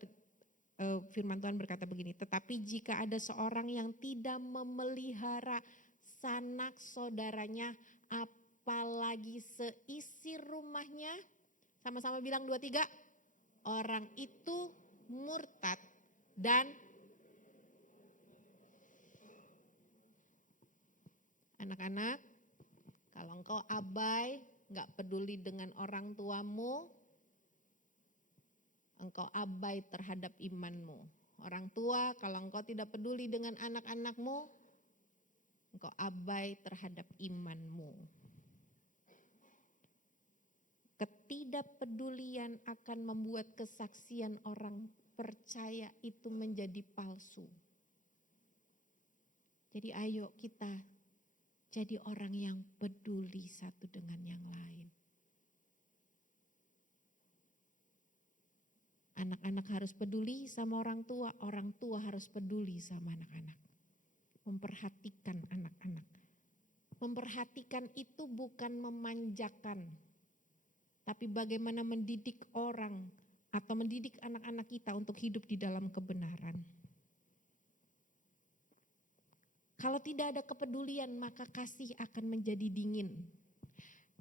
firman Tuhan berkata begini, tetapi jika ada seorang yang tidak memelihara sanak saudaranya, apalagi seisi rumahnya, sama-sama bilang 2, 3, orang itu murtad dan anak-anak, kalau engkau abai, gak peduli dengan orang tuamu, engkau abai terhadap imanmu. Orang tua, kalau engkau tidak peduli dengan anak-anakmu, engkau abai terhadap imanmu. Ketidakpedulian akan membuat kesaksian orang percaya itu menjadi palsu. Jadi ayo kita jadi orang yang peduli satu dengan yang lain. Anak-anak harus peduli sama orang tua harus peduli sama anak-anak. Memperhatikan anak-anak. Memperhatikan itu bukan memanjakan, tapi bagaimana mendidik orang atau mendidik anak-anak kita untuk hidup di dalam kebenaran. Kalau tidak ada kepedulian, maka kasih akan menjadi dingin.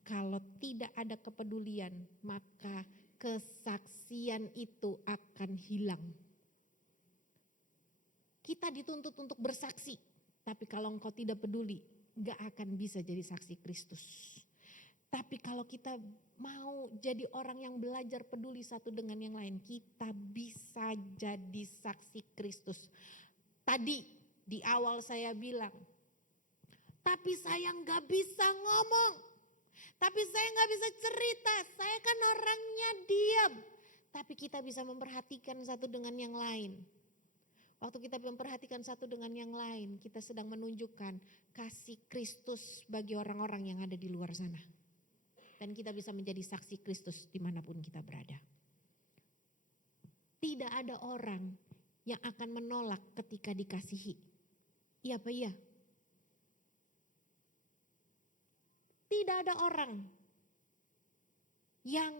Kalau tidak ada kepedulian, maka kesaksian itu akan hilang. Kita dituntut untuk bersaksi, tapi kalau engkau tidak peduli, gak akan bisa jadi saksi Kristus. Tapi kalau kita mau jadi orang yang belajar peduli satu dengan yang lain, kita bisa jadi saksi Kristus. Tadi di awal saya bilang, tapi saya gak bisa ngomong, tapi saya gak bisa cerita, saya kan orangnya diam. Tapi kita bisa memperhatikan satu dengan yang lain. Waktu kita memperhatikan satu dengan yang lain, kita sedang menunjukkan kasih Kristus bagi orang-orang yang ada di luar sana. Dan kita bisa menjadi saksi Kristus dimanapun kita berada. Tidak ada orang yang akan menolak ketika dikasihi. Iya apa iya? Tidak ada orang yang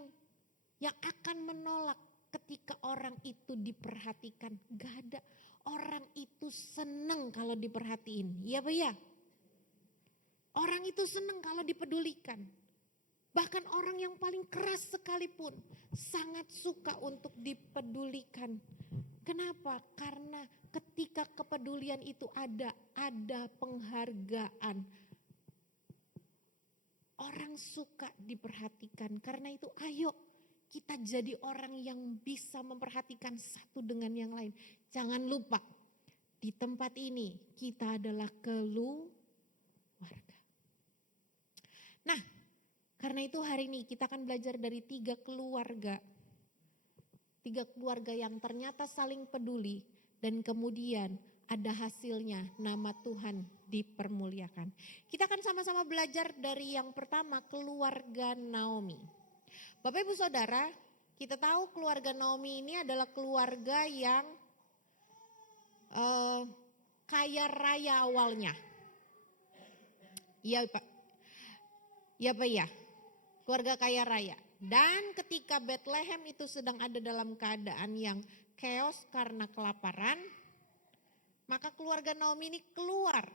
akan menolak ketika orang itu diperhatikan. Gak ada. Orang itu seneng kalau diperhatiin. Iya apa ya? Orang itu seneng kalau dipedulikan. Bahkan orang yang paling keras sekalipun sangat suka untuk dipedulikan. Kenapa? Karena ketika kepedulian itu ada penghargaan. Orang suka diperhatikan. Karena itu ayo kita jadi orang yang bisa memperhatikan satu dengan yang lain. Jangan lupa, di tempat ini kita adalah keluarga. Nah, karena itu hari ini kita akan belajar dari 3 keluarga. 3 keluarga yang ternyata saling peduli dan kemudian ada hasilnya, nama Tuhan dipermuliakan. Kita akan sama-sama belajar dari yang pertama, keluarga Naomi. Bapak Ibu Saudara, kita tahu keluarga Naomi ini adalah keluarga yang kaya raya awalnya. Iya Pak, iya Pak ya, keluarga kaya raya. Dan ketika Bethlehem itu sedang ada dalam keadaan yang chaos karena kelaparan, maka keluarga Naomi ini keluar.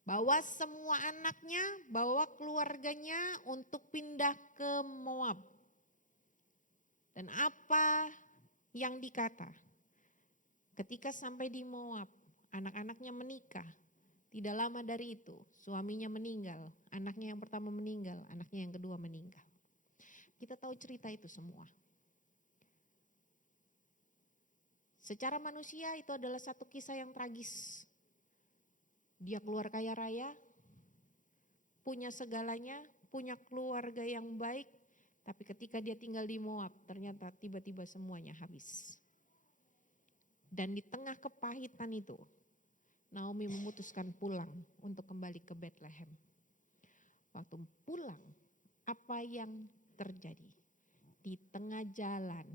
Bawa semua anaknya, bawa keluarganya untuk pindah ke Moab. Dan apa yang dikata? Ketika sampai di Moab, anak-anaknya menikah. Tidak lama dari itu, suaminya meninggal. Anaknya yang pertama meninggal, anaknya yang kedua meninggal. Kita tahu cerita itu semua. Secara manusia itu adalah satu kisah yang tragis. Dia keluar kaya raya, punya segalanya, punya keluarga yang baik, tapi ketika dia tinggal di Moab, ternyata tiba-tiba semuanya habis. Dan di tengah kepahitan itu, Naomi memutuskan pulang untuk kembali ke Bethlehem. Waktu pulang, apa yang terjadi? Di tengah jalan,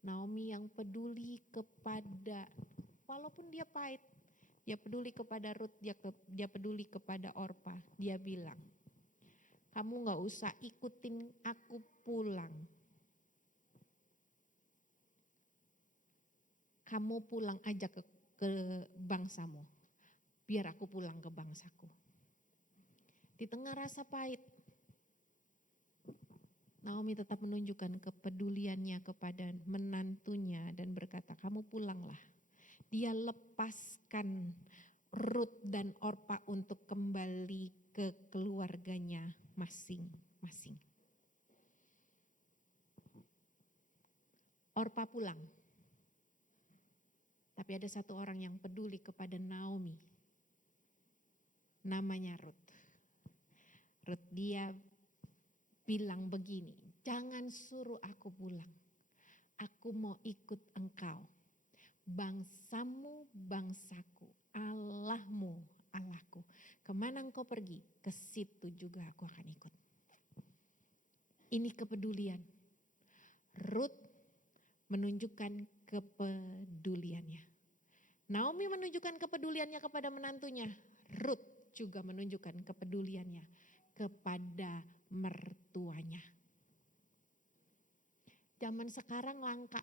Naomi yang peduli kepada, walaupun dia pahit, dia peduli kepada Ruth, dia peduli kepada Orpa. Dia bilang, kamu gak usah ikutin aku pulang. Kamu pulang aja ke bangsamu. Biar aku pulang ke bangsaku. Di tengah rasa pahit, Naomi tetap menunjukkan kepeduliannya kepada menantunya dan berkata, kamu pulanglah. Dia lepaskan Ruth dan Orpa untuk kembali ke keluarganya masing-masing. Orpa pulang. Tapi ada satu orang yang peduli kepada Naomi. Namanya Ruth. Ruth dia bilang begini, jangan suruh aku pulang. Aku mau ikut engkau. Bangsamu, bangsaku, Allahmu, Allahku. Kemana engkau pergi, ke situ juga aku akan ikut. Ini kepedulian. Ruth menunjukkan kepeduliannya. Naomi menunjukkan kepeduliannya kepada menantunya. Ruth juga menunjukkan kepeduliannya kepada mertuanya. Zaman sekarang langka.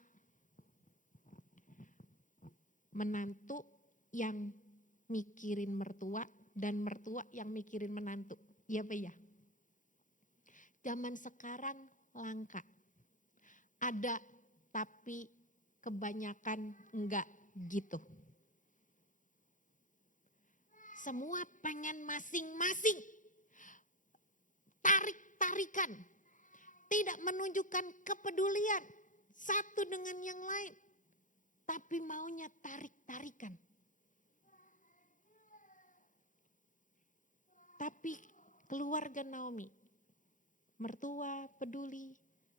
Menantu yang mikirin mertua dan mertua yang mikirin menantu. Iya Pak ya? Zaman sekarang langka. Ada tapi kebanyakan enggak gitu. Semua pengen masing-masing. Tarik-tarikan. Tidak menunjukkan kepedulian satu dengan yang lain. Tapi maunya tarik-tarikan. Tapi keluarga Naomi, mertua peduli,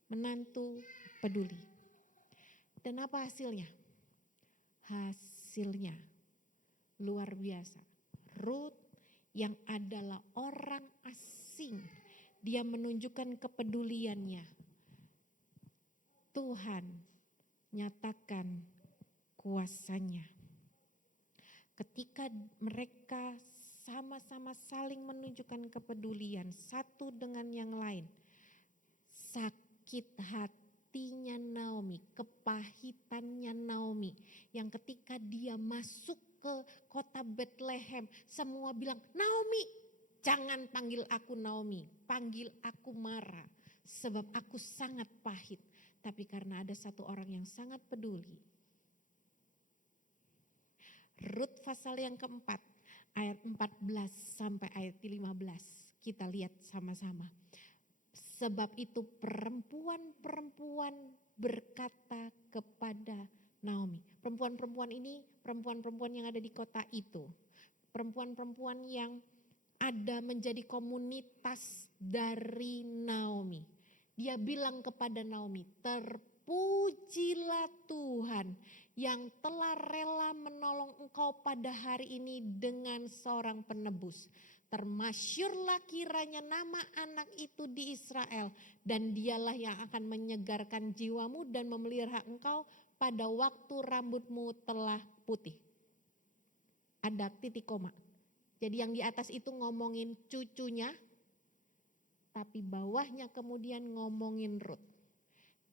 menantu peduli. Dan apa hasilnya? Hasilnya luar biasa. Rut yang adalah orang asing, dia menunjukkan kepeduliannya. Tuhan nyatakan kuasanya. Ketika mereka sama-sama saling menunjukkan kepedulian satu dengan yang lain, sakit hatinya Naomi, kepahitannya Naomi, yang ketika dia masuk ke kota Bethlehem, semua bilang, Naomi, jangan panggil aku Naomi, panggil aku Mara, sebab aku sangat pahit. Tapi karena ada satu orang yang sangat peduli. Rut pasal yang keempat, ayat 14 sampai ayat 15, kita lihat sama-sama. Sebab itu perempuan-perempuan berkata kepada Naomi. Perempuan-perempuan ini perempuan-perempuan yang ada di kota itu. Perempuan-perempuan yang ada menjadi komunitas dari Naomi. Dia bilang kepada Naomi, terpujilah Tuhan yang telah rela menolong engkau pada hari ini dengan seorang penebus. Termasyurlah kiranya nama anak itu di Israel, dan dialah yang akan menyegarkan jiwamu dan memelihara engkau pada waktu rambutmu telah putih. Ada titik koma. Jadi yang di atas itu ngomongin cucunya, tapi bawahnya kemudian ngomongin Rut.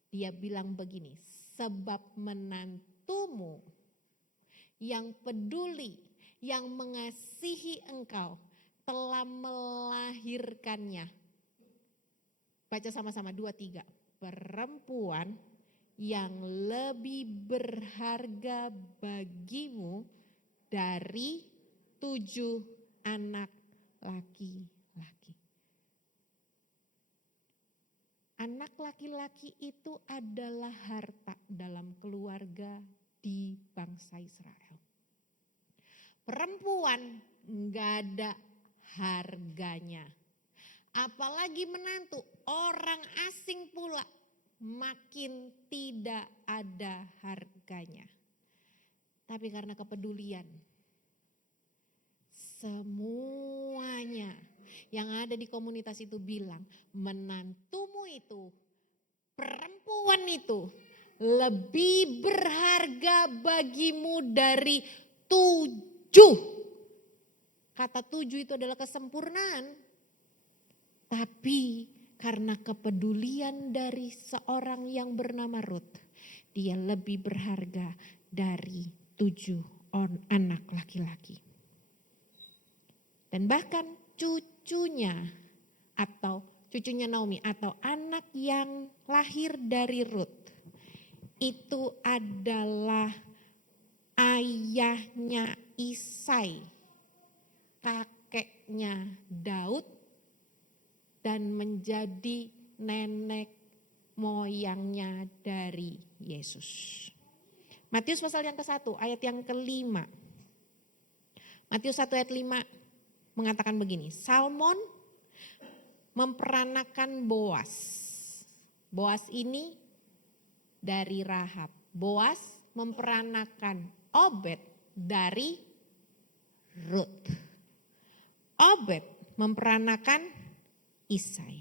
Dia bilang begini, sebab menantumu yang peduli, yang mengasihi engkau telah melahirkannya. Baca sama-sama 2-3. Perempuan yang lebih berharga bagimu dari 7 anak laki-laki. Anak laki-laki itu adalah harta dalam keluarga di bangsa Israel. Perempuan gak ada harganya. Apalagi menantu, orang asing pula makin tidak ada harganya. Tapi karena kepedulian, semuanya yang ada di komunitas itu bilang, menantumu itu, perempuan itu lebih berharga bagimu dari 7. Kata 7 itu adalah kesempurnaan. Tapi karena kepedulian dari seorang yang bernama Rut, dia lebih berharga dari 7 anak laki-laki. Dan bahkan cucunya atau cucunya Naomi atau anak yang lahir dari Rut itu adalah ayahnya Isai, kakeknya Daud, dan menjadi nenek moyangnya dari Yesus. Matius pasal yang ke-1 ayat yang ke-5. Matius 1 ayat 5 mengatakan begini, Salmon memperanakan Boas. Boas ini dari Rahab. Boas memperanakan Obed dari Rut. Obed memperanakan Isai.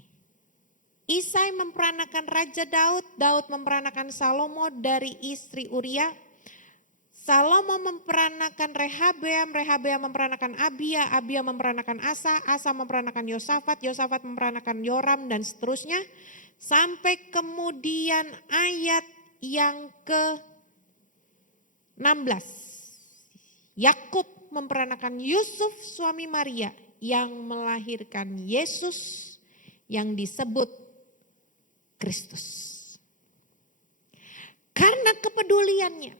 Isai memperanakan Raja Daud. Daud memperanakan Salomo dari istri Uria. Salomo memperanakan Rehabeam. Rehabeam memperanakan Abia. Abia memperanakan Asa. Asa memperanakan Yosafat. Yosafat memperanakan Yoram dan seterusnya. Sampai kemudian ayat yang ke-16. Yakub memperanakan Yusuf suami Maria yang melahirkan Yesus yang disebut Kristus. Karena kepeduliannya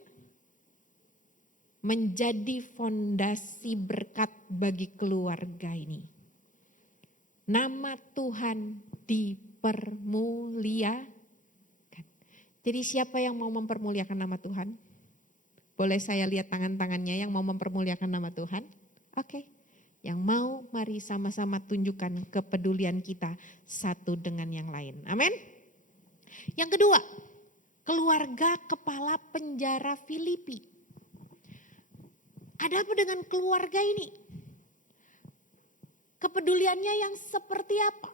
menjadi fondasi berkat bagi keluarga ini. Nama Tuhan dipermuliakan. Jadi siapa yang mau mempermuliakan nama Tuhan? Boleh saya lihat tangan-tangannya yang mau mempermuliakan nama Tuhan? Oke. Yang mau, mari sama-sama tunjukkan kepedulian kita satu dengan yang lain. Amin. Yang kedua, keluarga kepala penjara Filipi. Ada apa dengan keluarga ini? Kepeduliannya yang seperti apa?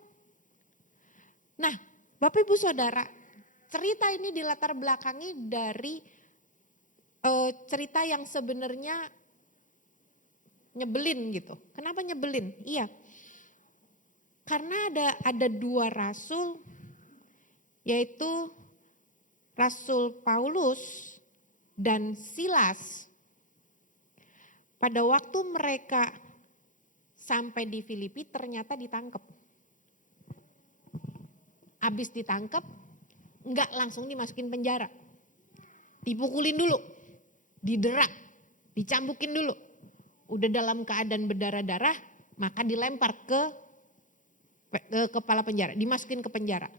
Nah, Bapak Ibu Saudara, cerita ini dilatar belakangi dari cerita yang sebenarnya nyebelin gitu. Kenapa nyebelin? Iya, karena ada dua rasul, yaitu Rasul Paulus dan Silas. Pada waktu mereka sampai di Filipi ternyata ditangkap. Habis ditangkap, enggak langsung dimasukin penjara. Dipukulin dulu, diderak, dicambukin dulu. Udah dalam keadaan berdarah-darah, maka dilempar ke kepala penjara, dimasukin ke penjara.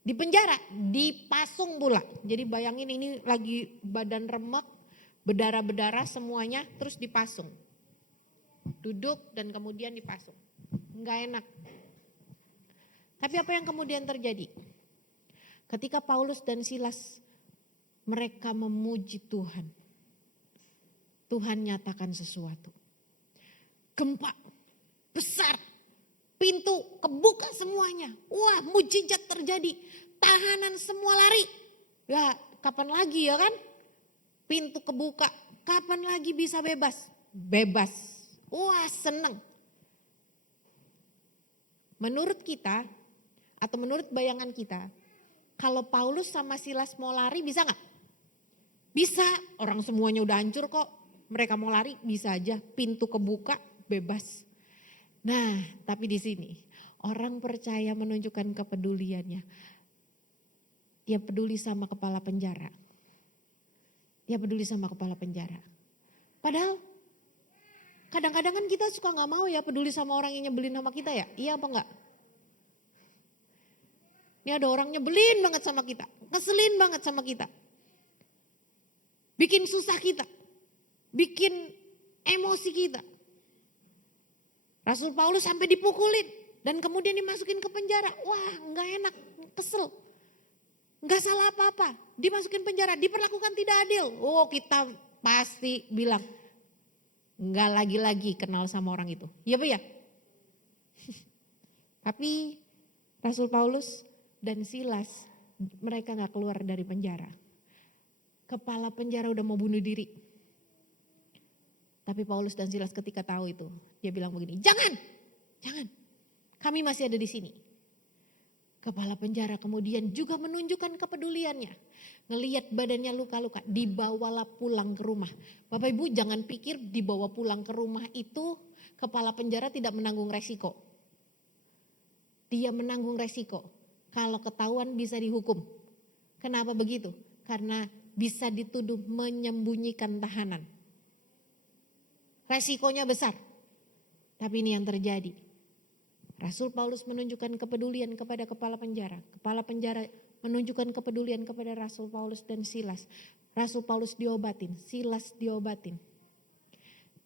Di penjara, dipasung pula. Jadi bayangin ini lagi badan remek, berdarah-berdarah semuanya, terus dipasung. Duduk dan kemudian dipasung. Enggak enak. Tapi apa yang kemudian terjadi? Ketika Paulus dan Silas mereka memuji Tuhan. Tuhan nyatakan sesuatu. Gempa besar, pintu kebuka semuanya. Wah, mujizat terjadi. Tahanan semua lari. Ya, kapan lagi ya kan? Pintu kebuka, kapan lagi bisa bebas? Bebas. Wah, senang. Menurut kita, atau menurut bayangan kita, kalau Paulus sama Silas mau lari bisa gak? Bisa, orang semuanya udah hancur kok. Mereka mau lari bisa aja, pintu kebuka, bebas. Nah, tapi di sini orang percaya menunjukkan kepeduliannya. Dia peduli sama kepala penjara. Dia peduli sama kepala penjara. Padahal kadang-kadang kan kita suka gak mau ya peduli sama orang yang nyebelin sama kita ya. Iya apa enggak? Ini ada orang nyebelin banget sama kita. Ngeselin banget sama kita. Bikin susah kita. Bikin emosi kita. Rasul Paulus sampai dipukulin. Dan kemudian dimasukin ke penjara. Wah, gak enak, kesel. Gak salah apa-apa, dimasukin penjara, diperlakukan tidak adil. Oh, kita pasti bilang, gak lagi-lagi kenal sama orang itu. Iya Bu ya? Tapi Rasul Paulus dan Silas, mereka gak keluar dari penjara. Kepala penjara udah mau bunuh diri. Tapi Paulus dan Silas ketika tahu itu, dia bilang begini, jangan, kami masih ada di sini. Kepala penjara kemudian juga menunjukkan kepeduliannya. Ngelihat badannya luka-luka, dibawalah pulang ke rumah. Bapak Ibu jangan pikir dibawa pulang ke rumah itu kepala penjara tidak menanggung resiko. Dia menanggung resiko. Kalau ketahuan bisa dihukum. Kenapa begitu? Karena bisa dituduh menyembunyikan tahanan. Resikonya besar. Tapi ini yang terjadi. Rasul Paulus menunjukkan kepedulian kepada kepala penjara. Kepala penjara menunjukkan kepedulian kepada Rasul Paulus dan Silas. Rasul Paulus diobatin, Silas diobatin.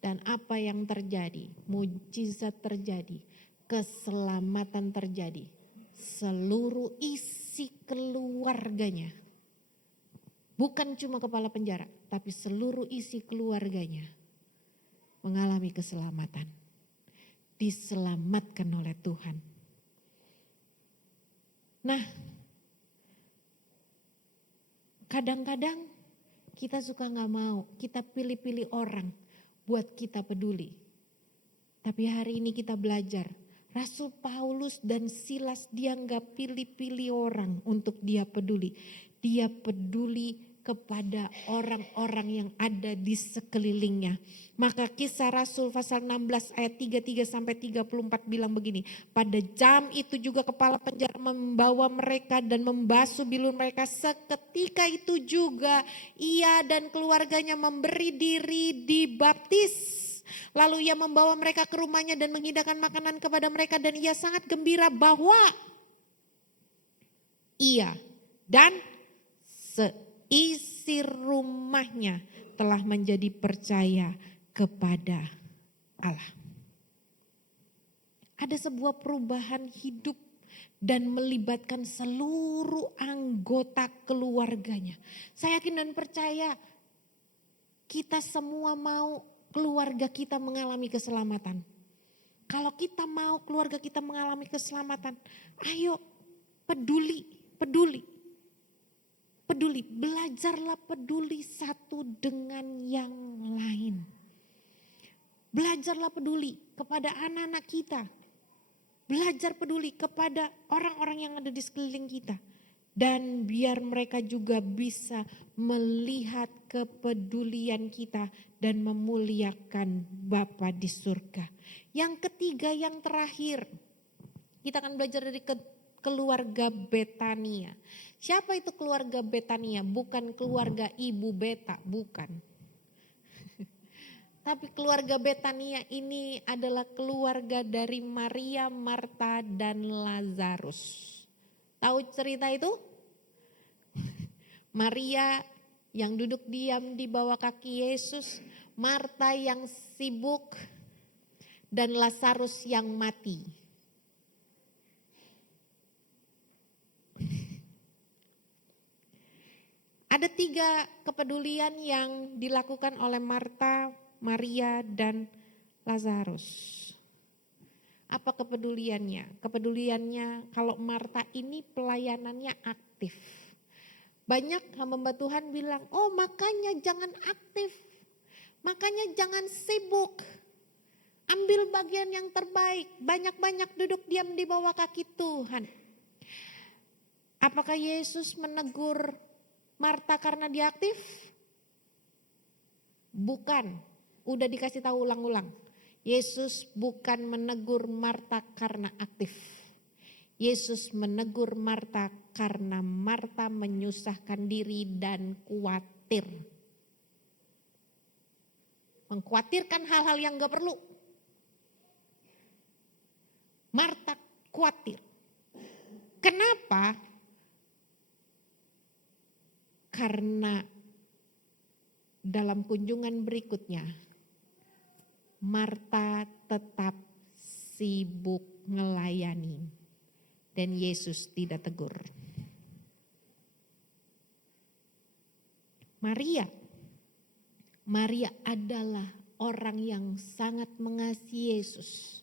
Dan apa yang terjadi? Mujizat terjadi, keselamatan terjadi. Seluruh isi keluarganya. Bukan cuma kepala penjara, tapi seluruh isi keluarganya mengalami keselamatan. Diselamatkan oleh Tuhan. Nah, kadang-kadang kita suka gak mau, kita pilih-pilih orang buat kita peduli. Tapi hari ini kita belajar, Rasul Paulus dan Silas dia gak pilih-pilih orang untuk dia peduli. Dia peduli kepada orang-orang yang ada di sekelilingnya. Maka Kisah Rasul pasal 16 ayat 33 sampai 34 bilang begini. Pada jam itu juga kepala penjara membawa mereka dan membasuh bilur mereka. Seketika itu juga ia dan keluarganya memberi diri dibaptis. Lalu ia membawa mereka ke rumahnya dan menghidangkan makanan kepada mereka. Dan ia sangat gembira bahwa ia dan isi rumahnya telah menjadi percaya kepada Allah. Ada sebuah perubahan hidup dan melibatkan seluruh anggota keluarganya. Saya yakin dan percaya kita semua mau keluarga kita mengalami keselamatan. Kalau kita mau keluarga kita mengalami keselamatan, ayo peduli. Belajarlah peduli satu dengan yang lain. Belajarlah peduli kepada anak-anak kita. Belajar peduli kepada orang-orang yang ada di sekeliling kita. Dan biar mereka juga bisa melihat kepedulian kita dan memuliakan Bapa di surga. Yang ketiga, yang terakhir, kita akan belajar dari keluarga Betania. Siapa itu keluarga Betania? Bukan keluarga Ibu Beta, bukan. Tapi keluarga Betania ini adalah keluarga dari Maria, Marta, dan Lazarus. Tahu cerita itu? Maria yang duduk diam di bawah kaki Yesus, Marta yang sibuk, dan Lazarus yang mati. Ada 3 kepedulian yang dilakukan oleh Marta, Maria, dan Lazarus. Apa kepeduliannya? Kepeduliannya kalau Marta ini pelayanannya aktif. Banyak hamba Tuhan bilang, oh makanya jangan aktif. Makanya jangan sibuk. Ambil bagian yang terbaik. Banyak-banyak duduk diam di bawah kaki Tuhan. Apakah Yesus menegur Marta karena dia aktif? Bukan. Udah dikasih tahu ulang-ulang. Yesus bukan menegur Marta karena aktif. Yesus menegur Marta karena Marta menyusahkan diri dan khawatir. Mengkhawatirkan hal-hal yang gak perlu. Marta khawatir. Kenapa? Karena dalam kunjungan berikutnya, Marta tetap sibuk melayani dan Yesus tidak tegur. Maria adalah orang yang sangat mengasihi Yesus.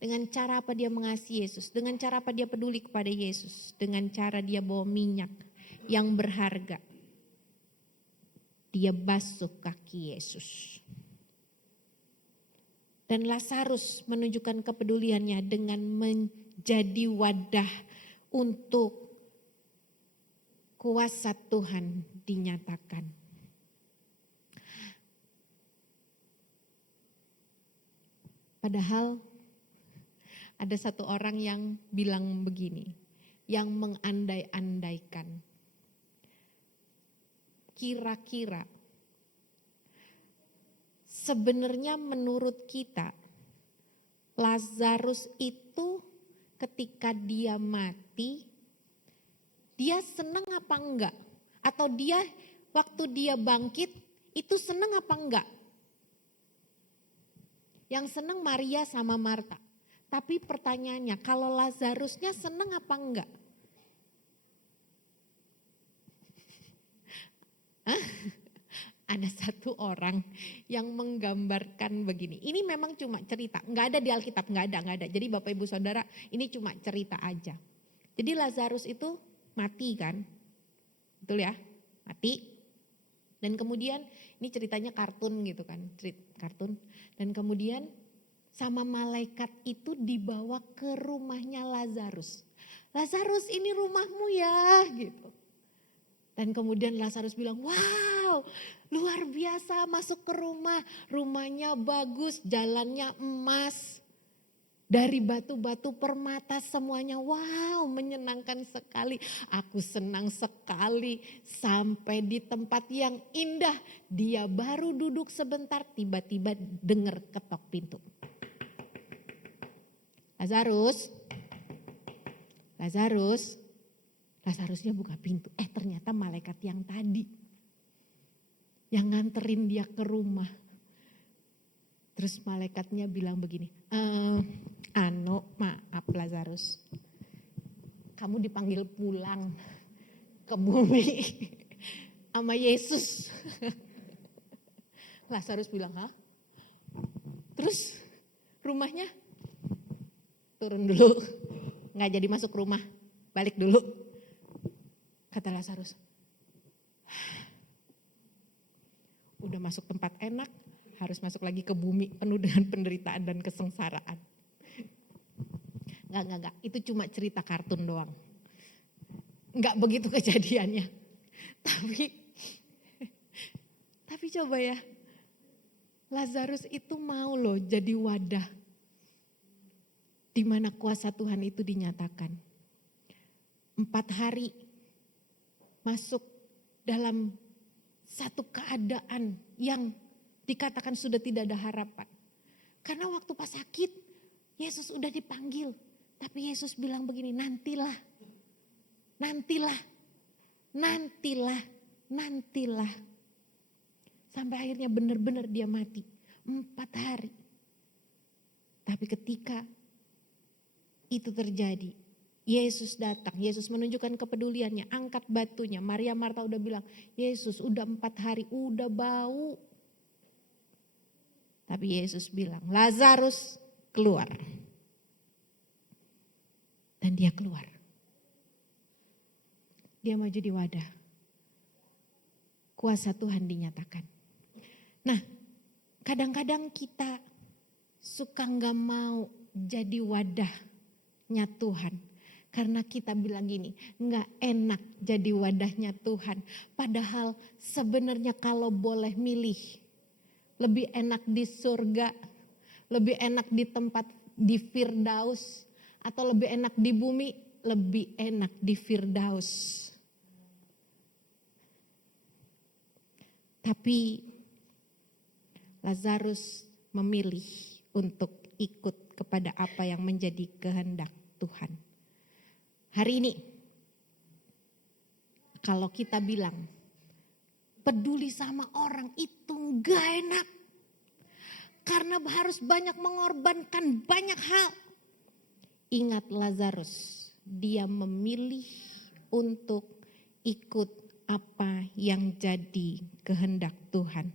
Dengan cara apa dia mengasihi Yesus? Dengan cara apa dia peduli kepada Yesus? Dengan cara dia bawa minyak yang berharga. Dia basuh kaki Yesus. Dan Lazarus menunjukkan kepeduliannya dengan menjadi wadah untuk kuasa Tuhan dinyatakan. Padahal ada satu orang yang bilang begini, yang mengandai-andaikan. Kira-kira sebenarnya menurut kita Lazarus itu ketika dia mati, dia senang apa enggak? Atau dia waktu dia bangkit itu senang apa enggak? Yang senang Maria sama Marta. Tapi pertanyaannya, kalau Lazarusnya senang apa enggak? Ada satu orang yang menggambarkan begini. Ini memang cuma cerita, nggak ada di Alkitab, nggak ada. Jadi Bapak Ibu Saudara, ini cuma cerita aja. Jadi Lazarus itu mati kan, betul ya, mati. Dan kemudian ini ceritanya kartun gitu kan, kartun. Dan kemudian sama malaikat itu dibawa ke rumahnya Lazarus. Lazarus ini rumahmu ya gitu. Dan kemudian Lazarus bilang, wow luar biasa masuk ke rumah. Rumahnya bagus, jalannya emas. Dari batu-batu permata semuanya, wow menyenangkan sekali. Aku senang sekali sampai di tempat yang indah. Dia baru duduk sebentar, tiba-tiba dengar ketok pintu. Lazarusnya buka pintu. Ternyata malaikat yang tadi. Yang nganterin dia ke rumah. Terus malaikatnya bilang begini. Maaf Lazarus. kamu dipanggil pulang ke bumi sama Yesus. Lazarus bilang, hah? Terus rumahnya turun dulu, nggak jadi masuk rumah, balik dulu. Kata Lazarus, udah masuk tempat enak, harus masuk lagi ke bumi penuh dengan penderitaan dan kesengsaraan. Enggak, itu cuma cerita kartun doang. Enggak begitu kejadiannya. Tapi coba ya, Lazarus itu mau loh jadi wadah di mana kuasa Tuhan itu dinyatakan. 4 hari masuk dalam satu keadaan yang dikatakan sudah tidak ada harapan. Karena waktu pas sakit, Yesus udah dipanggil. Tapi Yesus bilang begini, nantilah. Sampai akhirnya benar-benar dia mati. 4 hari. Tapi ketika itu terjadi, Yesus datang, Yesus menunjukkan kepeduliannya, angkat batunya. Maria Marta udah bilang, Yesus udah 4 hari, udah bau. Tapi Yesus bilang, Lazarus keluar. Dan dia keluar. Dia maju di wadah. Kuasa Tuhan dinyatakan. Nah, kadang-kadang kita suka gak mau jadi wadahnya Tuhan. Karena kita bilang gini, gak enak jadi wadahnya Tuhan. Padahal sebenarnya kalau boleh milih, lebih enak di surga, lebih enak di tempat di Firdaus, atau lebih enak di bumi, lebih enak di Firdaus. Tapi Lazarus memilih untuk ikut kepada apa yang menjadi kehendak Tuhan. Hari ini, kalau kita bilang peduli sama orang itu gak enak. Karena harus banyak mengorbankan banyak hal. Ingat Lazarus, dia memilih untuk ikut apa yang jadi kehendak Tuhan.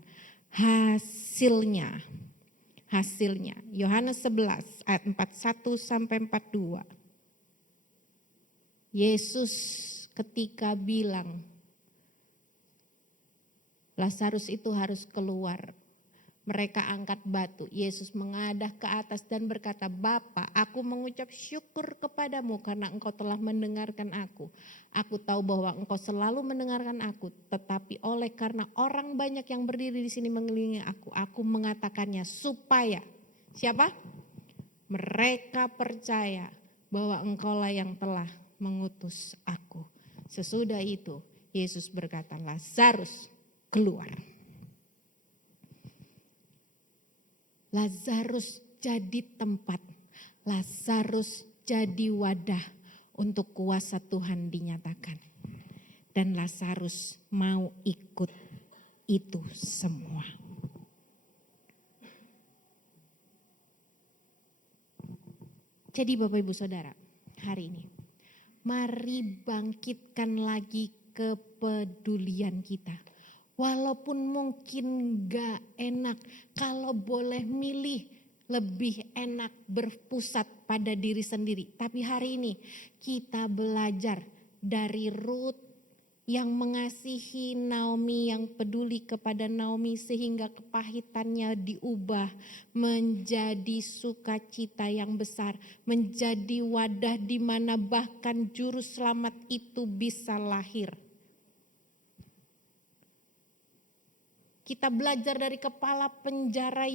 Hasilnya Yohanes 11 ayat 41 sampai 42. Yesus ketika bilang Lazarus itu harus keluar. Mereka angkat batu. Yesus mengadah ke atas dan berkata, Bapa, aku mengucap syukur kepadamu karena engkau telah mendengarkan aku. Aku tahu bahwa engkau selalu mendengarkan aku. Tetapi oleh karena orang banyak yang berdiri di sini mengelilingi aku mengatakannya supaya, siapa? Mereka percaya bahwa engkaulah yang telah mengutus aku. Sesudah itu Yesus berkata, Lazarus keluar. Lazarus jadi tempat, Lazarus jadi wadah untuk kuasa Tuhan dinyatakan. Dan Lazarus mau ikut itu semua. Jadi Bapak Ibu Saudara, hari ini mari bangkitkan lagi kepedulian kita. Walaupun mungkin gak enak, kalau boleh milih lebih enak berpusat pada diri sendiri. Tapi hari ini kita belajar dari Ruth yang mengasihi Naomi, yang peduli kepada Naomi sehingga kepahitannya diubah menjadi sukacita yang besar. Menjadi wadah di mana bahkan juru selamat itu bisa lahir. Kita belajar dari kepala penjara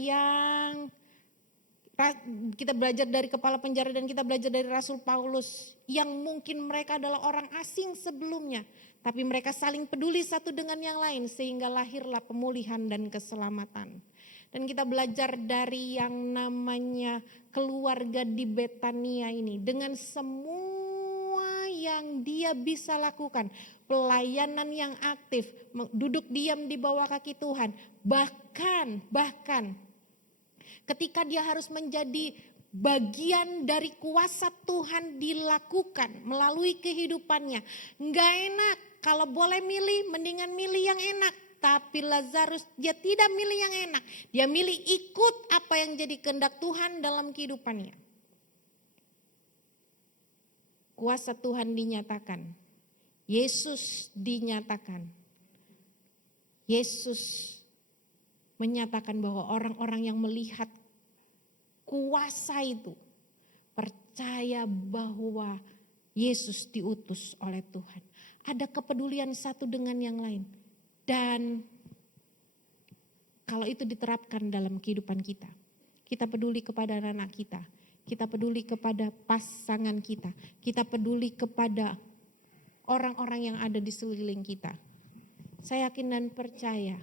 dan kita belajar dari Rasul Paulus yang mungkin mereka adalah orang asing sebelumnya, tapi mereka saling peduli satu dengan yang lain sehingga lahirlah pemulihan dan keselamatan. Dan kita belajar dari yang namanya keluarga di Betania ini dengan semua yang dia bisa lakukan. Pelayanan yang aktif, duduk diam di bawah kaki Tuhan. Bahkan ketika dia harus menjadi bagian dari kuasa Tuhan dilakukan melalui kehidupannya. Nggak enak, kalau boleh milih mendingan milih yang enak. Tapi Lazarus dia tidak milih yang enak. Dia milih ikut apa yang jadi kehendak Tuhan dalam kehidupannya. Kuasa Tuhan dinyatakan. Yesus dinyatakan. Yesus menyatakan bahwa orang-orang yang melihat kuasa itu percaya bahwa Yesus diutus oleh Tuhan. Ada kepedulian satu dengan yang lain. Dan kalau itu diterapkan dalam kehidupan kita, kita peduli kepada anak kita, kita peduli kepada pasangan kita, kita peduli kepada orang-orang yang ada di sekeliling kita. Saya yakin dan percaya,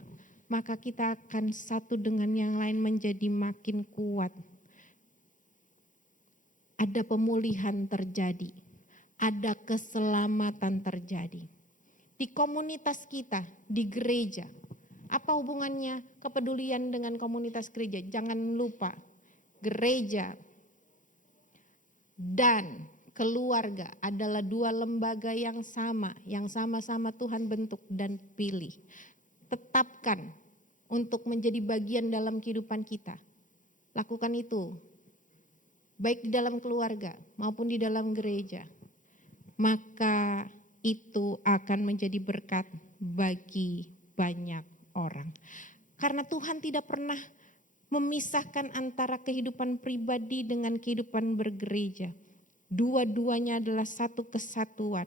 maka kita akan satu dengan yang lain menjadi makin kuat. Ada pemulihan terjadi, ada keselamatan terjadi. Di komunitas kita, di gereja, apa hubungannya kepedulian dengan komunitas gereja? Jangan lupa, gereja dan keluarga adalah dua lembaga yang sama-sama Tuhan bentuk dan pilih. Tetapkan untuk menjadi bagian dalam kehidupan kita. Lakukan itu, baik di dalam keluarga maupun di dalam gereja. Maka itu akan menjadi berkat bagi banyak orang. Karena Tuhan tidak pernah memisahkan antara kehidupan pribadi dengan kehidupan bergereja. Dua-duanya adalah satu kesatuan.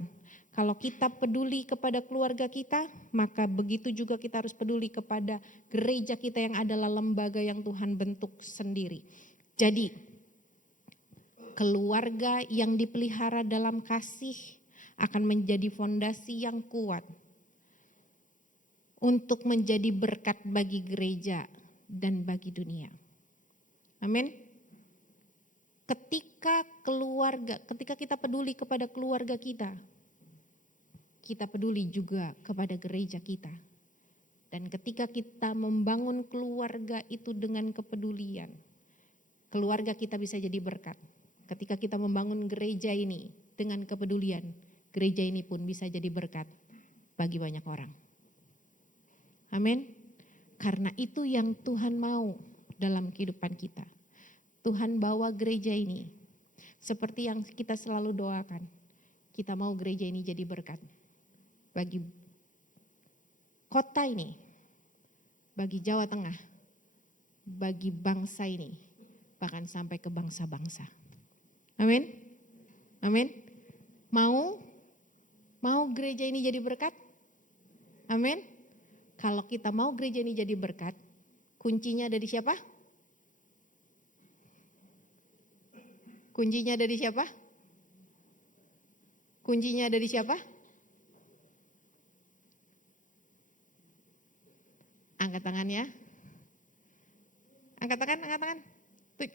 Kalau kita peduli kepada keluarga kita, maka begitu juga kita harus peduli kepada gereja kita yang adalah lembaga yang Tuhan bentuk sendiri. Jadi, keluarga yang dipelihara dalam kasih akan menjadi fondasi yang kuat untuk menjadi berkat bagi gereja dan bagi dunia. Amin. Ketika kita peduli kepada keluarga kita peduli juga kepada gereja kita. Dan ketika kita membangun keluarga itu dengan kepedulian, keluarga kita bisa jadi berkat. Ketika kita membangun gereja ini dengan kepedulian, gereja ini pun bisa jadi berkat bagi banyak orang. Amin. Karena itu yang Tuhan mau dalam kehidupan kita. Tuhan bawa gereja ini seperti yang kita selalu doakan. Kita mau gereja ini jadi berkat bagi kota ini, bagi Jawa Tengah, bagi bangsa ini, bahkan sampai ke bangsa-bangsa. Amin. Amin. Mau gereja ini jadi berkat? Amin. Kalau kita mau gereja ini jadi berkat, kuncinya ada di siapa? Kuncinya ada di siapa? Kuncinya ada di siapa? Angkat tangan ya. Angkat tangan.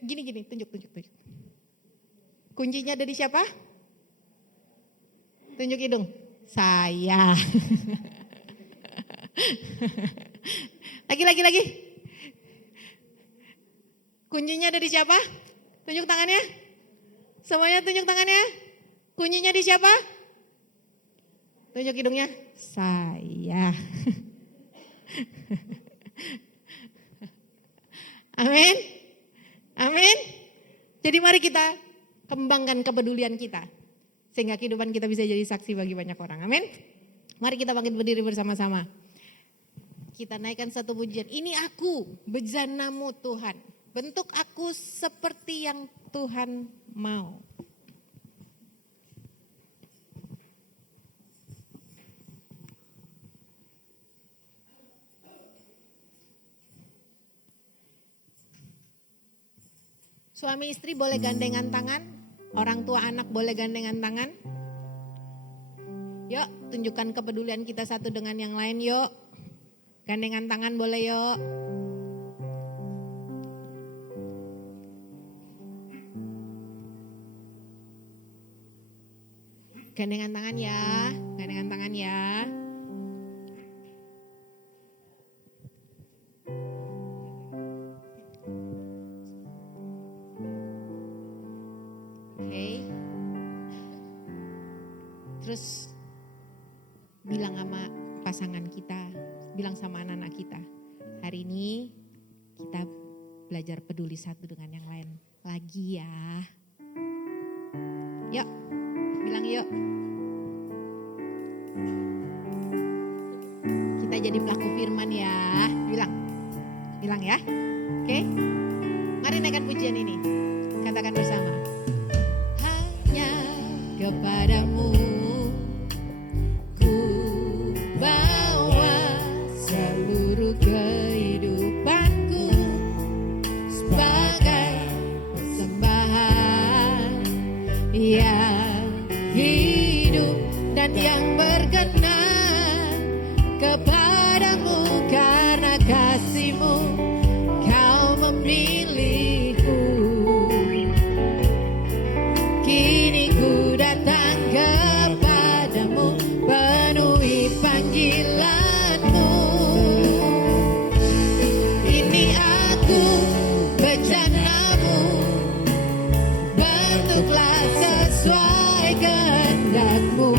Gini, tunjuk. Kuncinya ada di siapa? Tunjuk hidung. Saya. Lagi. Kuncinya ada di siapa? Tunjuk tangannya. Semuanya tunjuk tangannya. Kuncinya di siapa? Tunjuk hidungnya. Saya. Amin. Amin. Jadi mari kita kembangkan kepedulian kita. Sehingga kehidupan kita bisa jadi saksi bagi banyak orang. Amin. Mari kita bangkit berdiri bersama-sama. Kita naikkan satu pujian. Ini aku, bejanamu Tuhan. Bentuk aku seperti yang Tuhan mau. Suami istri boleh gandengan tangan, orang tua anak boleh gandengan tangan. Yuk, tunjukkan kepedulian kita satu dengan yang lain yuk. Gandengan tangan boleh yuk. Gandengan tangan ya, gandengan tangan ya. Terus bilang sama pasangan kita, bilang sama anak-anak kita, hari ini kita belajar peduli satu dengan yang lain lagi ya. Yuk, bilang yuk. Kita jadi pelaku firman ya, bilang ya. Oke, mari naikkan pujian ini, katakan bersama. Hanya kepadamu ku bawa seluruh kehidupanku sebagai persembahan yang hidup dan yang berkenan kepadamu, karena kasih-Mu Kau memilihku. Kini ku datang kepadamu, penuhi panggilan-Mu. Ini aku bejana-Mu, bentuklah sesuai kehendak-Mu,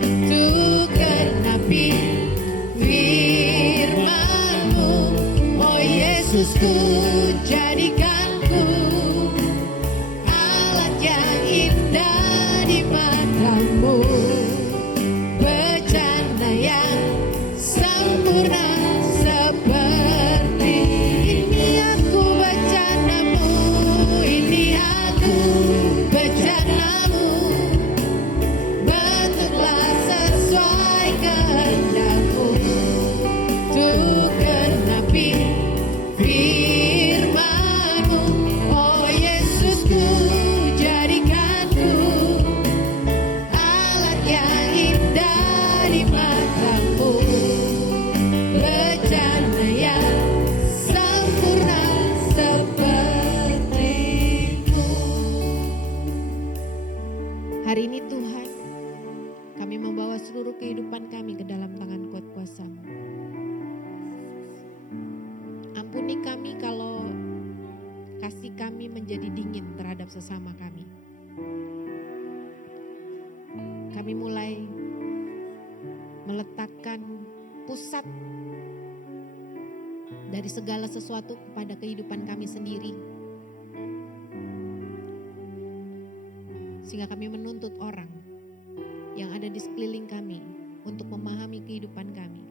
untuk genapi firman-Mu. Oh Yesus, ku jadikan ku alat yang indah di mata-Mu, bejana yang sempurna seperti ini aku bejana-Mu, ini aku bejana-Mu, bentuklah sesuai kehendak-Mu, untuk genapi firman-Mu. Oh Yesus, ku jadikan ku alat yang indah di mata-Mu, bejana yang sempurna seperti-Mu. Hari ini Tuhan, kami membawa seluruh kehidupan kami ke dalam tangan kuat kuasa-Mu. Ampuni kami kalau kasih kami menjadi dingin terhadap sesama kami. Kami mulai meletakkan pusat dari segala sesuatu kepada kehidupan kami sendiri. Sehingga kami menuntut orang yang ada di sekeliling kami untuk memahami kehidupan kami.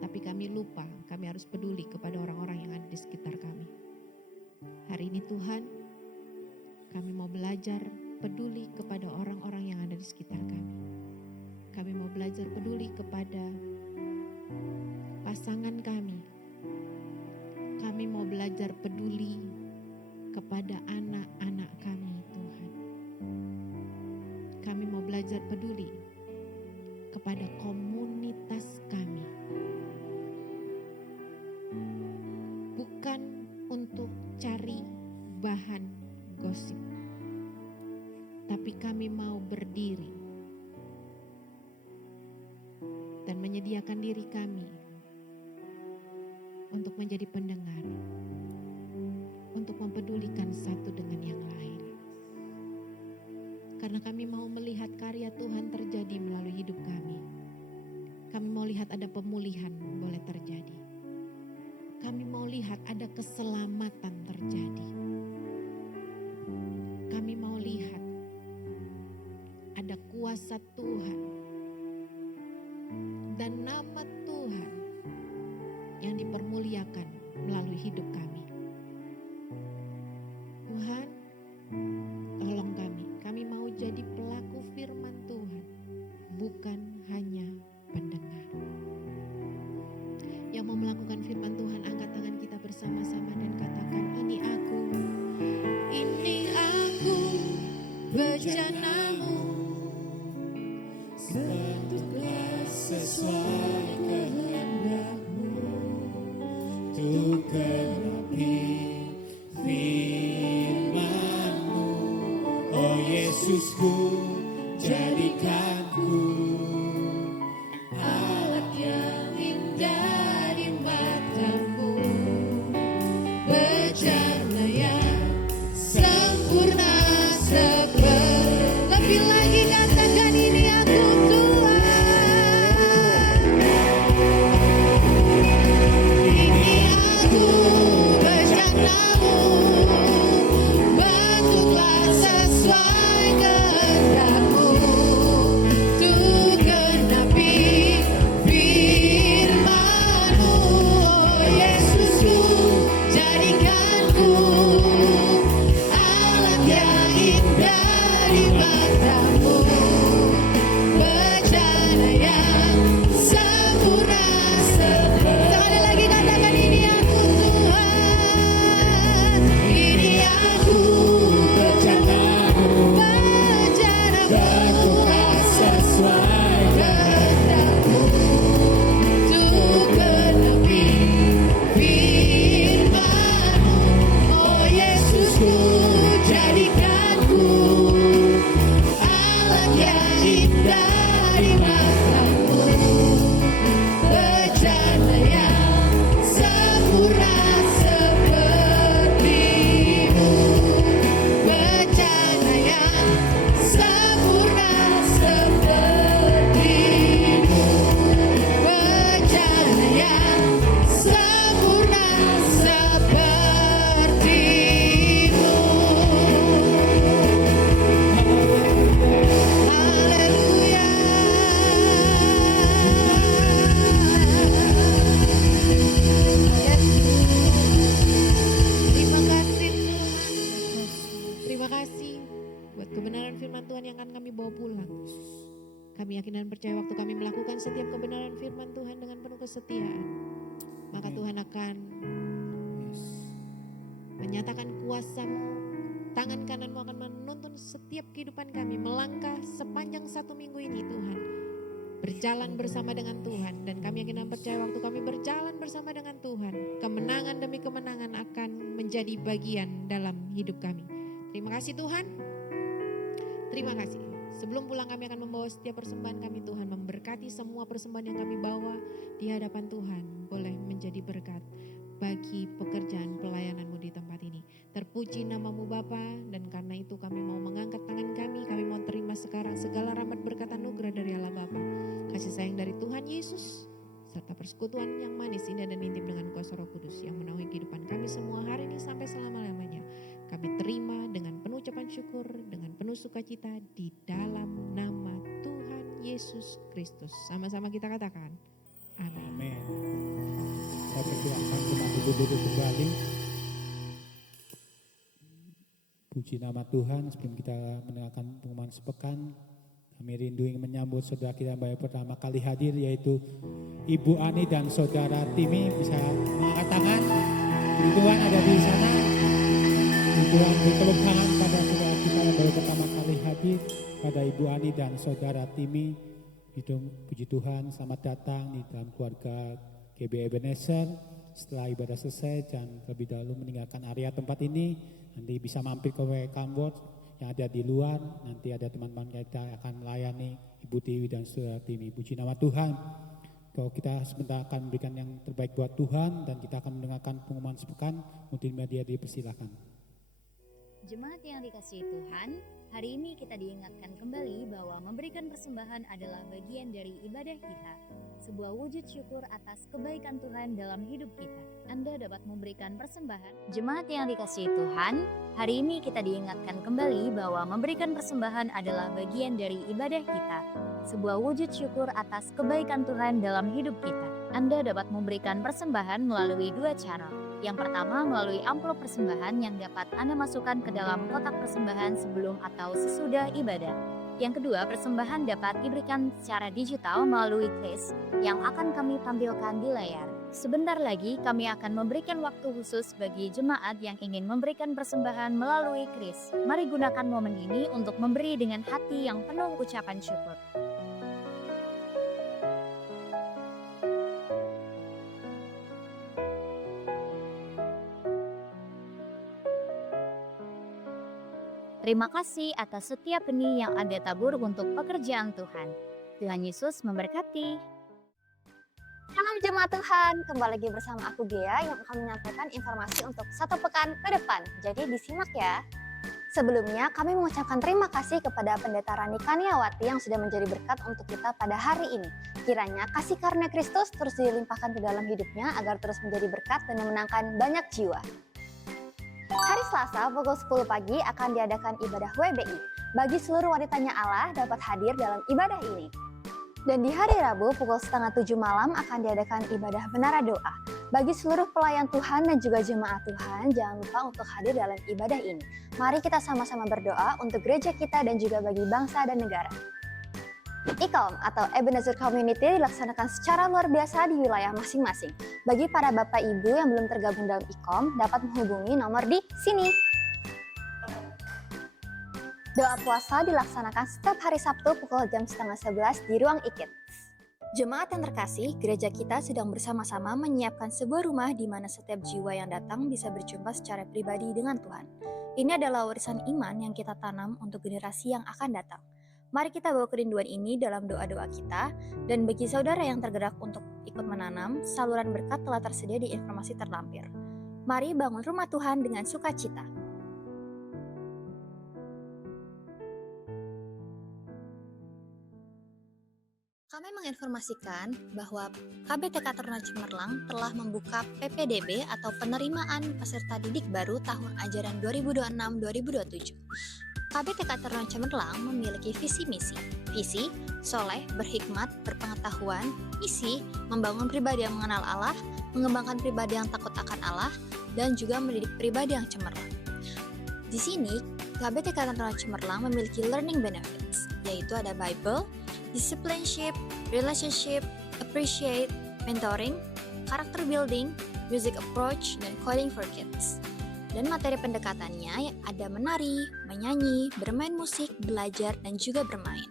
Tapi kami lupa, kami harus peduli kepada orang-orang yang ada di sekitar kami. Hari ini Tuhan, kami mau belajar peduli kepada orang-orang yang ada di sekitar kami. Kami mau belajar peduli kepada pasangan kami. Kami mau belajar peduli kepada anak-anak kami, Tuhan. Kami mau belajar peduli kepada komunitas kami. Bukan untuk cari bahan gosip, tapi kami mau berdiri dan menyediakan diri kami untuk menjadi pendengar, untuk mempedulikan satu dengan yang lain. Karena kami mau melihat karya Tuhan terjadi melalui hidup kami. Kami mau lihat ada pemulihan boleh terjadi. Kami mau lihat ada keselamatan terjadi. Kami mau lihat ada kuasa Tuhan dan nama Tuhan yang dipermuliakan melalui hidup kami. Tuhan, tolong kami. Kami mau jadi pelaku firman Tuhan, bukan hanya pendengar. Yang mau melakukan firman Tuhan, angkat tangan kita bersama-sama dan katakan, ini aku bejana-Mu, bentuklah sesuai kehendak-Mu, untuk genapi firman-Mu. Oh Yesusku, jadikan ku alat yang indah di mata-Mu, bejana yang sempurna seperti. Lebih lagi katakan, ini aku Tuhan yang akan kami bawa pulang. Kami yakin dan percaya waktu kami melakukan setiap kebenaran firman Tuhan dengan penuh kesetiaan, maka Tuhan akan menyatakan kuasa-Mu, tangan kanan-Mu akan menuntun setiap kehidupan kami melangkah sepanjang 1 minggu ini Tuhan. Berjalan bersama dengan Tuhan, dan kami yakin dan percaya waktu kami berjalan bersama dengan Tuhan, kemenangan demi kemenangan akan menjadi bagian dalam hidup kami. Terima kasih Tuhan. Terima kasih. Sebelum pulang kami akan membawa setiap persembahan kami Tuhan, memberkati semua persembahan yang kami bawa di hadapan Tuhan boleh menjadi berkat bagi pekerjaan pelayanan-Mu di tempat ini. Terpuji nama-Mu Bapa, dan karena itu kami mau mengangkat tangan kami mau terima sekarang segala rahmat berkat anugerah dari Allah Bapa, kasih sayang dari Tuhan Yesus, serta persekutuan yang manis, indah dan intim dengan kuasa Roh Kudus yang menaungi kehidupan kami semua hari ini sampai selama-lamanya. Kami terima dengan penuh ucapan syukur, dengan penuh sukacita di dalam nama Tuhan Yesus Kristus. Sama-sama kita katakan, amin. Amin. Saya persilakan jemaat duduk kembali. Puji nama Tuhan. Sebelum kita mendengarkan pengumuman sepekan, kami rindu ingin menyambut saudara kita yang baru pertama kali hadir, yaitu Ibu Ani dan Saudara Timi. Bisa mengangkat tangan. Tuhan ada di sana. Tuhan berpeluk tangan pada saudara kita yang baru pertama kali hadir, pada Ibu Ani dan Saudara Timi. Puji Tuhan, selamat datang di dalam keluarga GB Ebenezer. Setelah ibadah selesai, jangan terlebih dahulu meninggalkan area tempat ini. Nanti bisa mampir ke Welcome Board yang ada di luar. Nanti ada teman-teman kita yang akan melayani Ibu Tiwi dan Saudara Timi. Puji nama Tuhan. Kalau kita sebentar akan memberikan yang terbaik buat Tuhan, dan kita akan mendengarkan pengumuman sepekan. Multimedia dipersilakan. Jemaat yang dikasihi Tuhan, hari ini kita diingatkan kembali bahwa memberikan persembahan adalah bagian dari ibadah kita, sebuah wujud syukur atas kebaikan Tuhan dalam hidup kita. Anda dapat memberikan persembahan. Jemaat yang dikasihi Tuhan, hari ini kita diingatkan kembali bahwa memberikan persembahan adalah bagian dari ibadah kita, sebuah wujud syukur atas kebaikan Tuhan dalam hidup kita. Anda dapat memberikan persembahan melalui 2 cara. Yang pertama, melalui amplop persembahan yang dapat Anda masukkan ke dalam kotak persembahan sebelum atau sesudah ibadah. Yang kedua, persembahan dapat diberikan secara digital melalui kris yang akan kami tampilkan di layar. Sebentar lagi kami akan memberikan waktu khusus bagi jemaat yang ingin memberikan persembahan melalui kris. Mari gunakan momen ini untuk memberi dengan hati yang penuh ucapan syukur. Terima kasih atas setiap benih yang Anda tabur untuk pekerjaan Tuhan. Tuhan Yesus memberkati. Salam jemaat Tuhan, kembali lagi bersama aku Gea yang akan menyampaikan informasi untuk 1 pekan ke depan. Jadi disimak ya. Sebelumnya kami mengucapkan terima kasih kepada Pendeta Rani Kaniawati yang sudah menjadi berkat untuk kita pada hari ini. Kiranya kasih karunia Kristus terus dilimpahkan ke dalam hidupnya agar terus menjadi berkat dan memenangkan banyak jiwa. Hari Selasa pukul 10 pagi akan diadakan ibadah WBI. Bagi seluruh wanitanya Allah dapat hadir dalam ibadah ini. Dan di hari Rabu pukul 6:30 malam akan diadakan ibadah menara doa. Bagi seluruh pelayan Tuhan dan juga jemaat Tuhan, jangan lupa untuk hadir dalam ibadah ini. Mari kita sama-sama berdoa untuk gereja kita dan juga bagi bangsa dan negara. ICOM atau Ebenezer Community dilaksanakan secara luar biasa di wilayah masing-masing. Bagi para bapak ibu yang belum tergabung dalam ICOM, dapat menghubungi nomor di sini. Doa puasa dilaksanakan setiap hari Sabtu pukul jam 10:30 di ruang IKIT. Jemaat yang terkasih, gereja kita sedang bersama-sama menyiapkan sebuah rumah di mana setiap jiwa yang datang bisa berjumpa secara pribadi dengan Tuhan. Ini adalah warisan iman yang kita tanam untuk generasi yang akan datang. Mari kita bawa kerinduan ini dalam doa-doa kita, dan bagi saudara yang tergerak untuk ikut menanam, saluran berkat telah tersedia di informasi terlampir. Mari bangun rumah Tuhan dengan sukacita. Kami menginformasikan bahwa KBTK Taruna Cemerlang telah membuka PPDB atau penerimaan peserta didik baru tahun ajaran 2026-2027. KBTK Taruna Cemerlang memiliki visi misi. Visi, soleh, berhikmat, berpengetahuan. Misi, membangun pribadi yang mengenal Allah, mengembangkan pribadi yang takut akan Allah, dan juga mendidik pribadi yang cemerlang. Di sini, KBT Katedral Cemerlang memiliki learning benefits, yaitu ada Bible, discipleship, relationship, appreciate, mentoring, character building, music approach, dan coding for kids. Dan materi pendekatannya ada menari, menyanyi, bermain musik, belajar, dan juga bermain.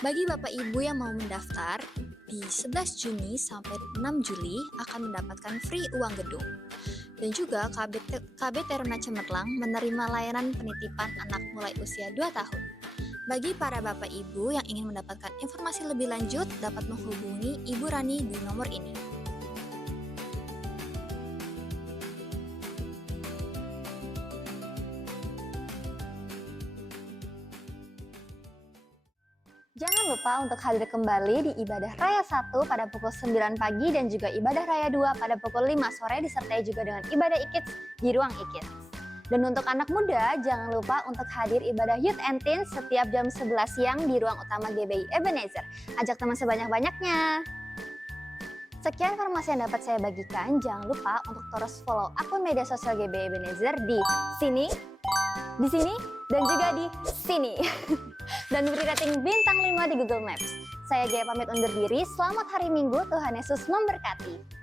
Bagi Bapak Ibu yang mau mendaftar, di 11 Juni sampai 6 Juli akan mendapatkan free uang gedung. Dan juga KB Taruna Cemerlang menerima layanan penitipan anak mulai usia 2 tahun. Bagi para Bapak Ibu yang ingin mendapatkan informasi lebih lanjut, dapat menghubungi Ibu Rani di nomor ini. Jangan lupa untuk hadir kembali di Ibadah Raya 1 pada pukul 9 pagi dan juga Ibadah Raya 2 pada pukul 5 sore disertai juga dengan Ibadah IKIDS di ruang IKIDS. Dan untuk anak muda, jangan lupa untuk hadir Ibadah Youth and Teens setiap jam 11 siang di ruang utama GBI Ebenezer. Ajak teman sebanyak-banyaknya. Sekian informasi yang dapat saya bagikan. Jangan lupa untuk terus follow akun media sosial GBI Ebenezer di sini, dan juga di sini. Dan beri rating bintang 5 di Google Maps. Saya Gaya pamit undur diri, selamat hari Minggu, Tuhan Yesus memberkati.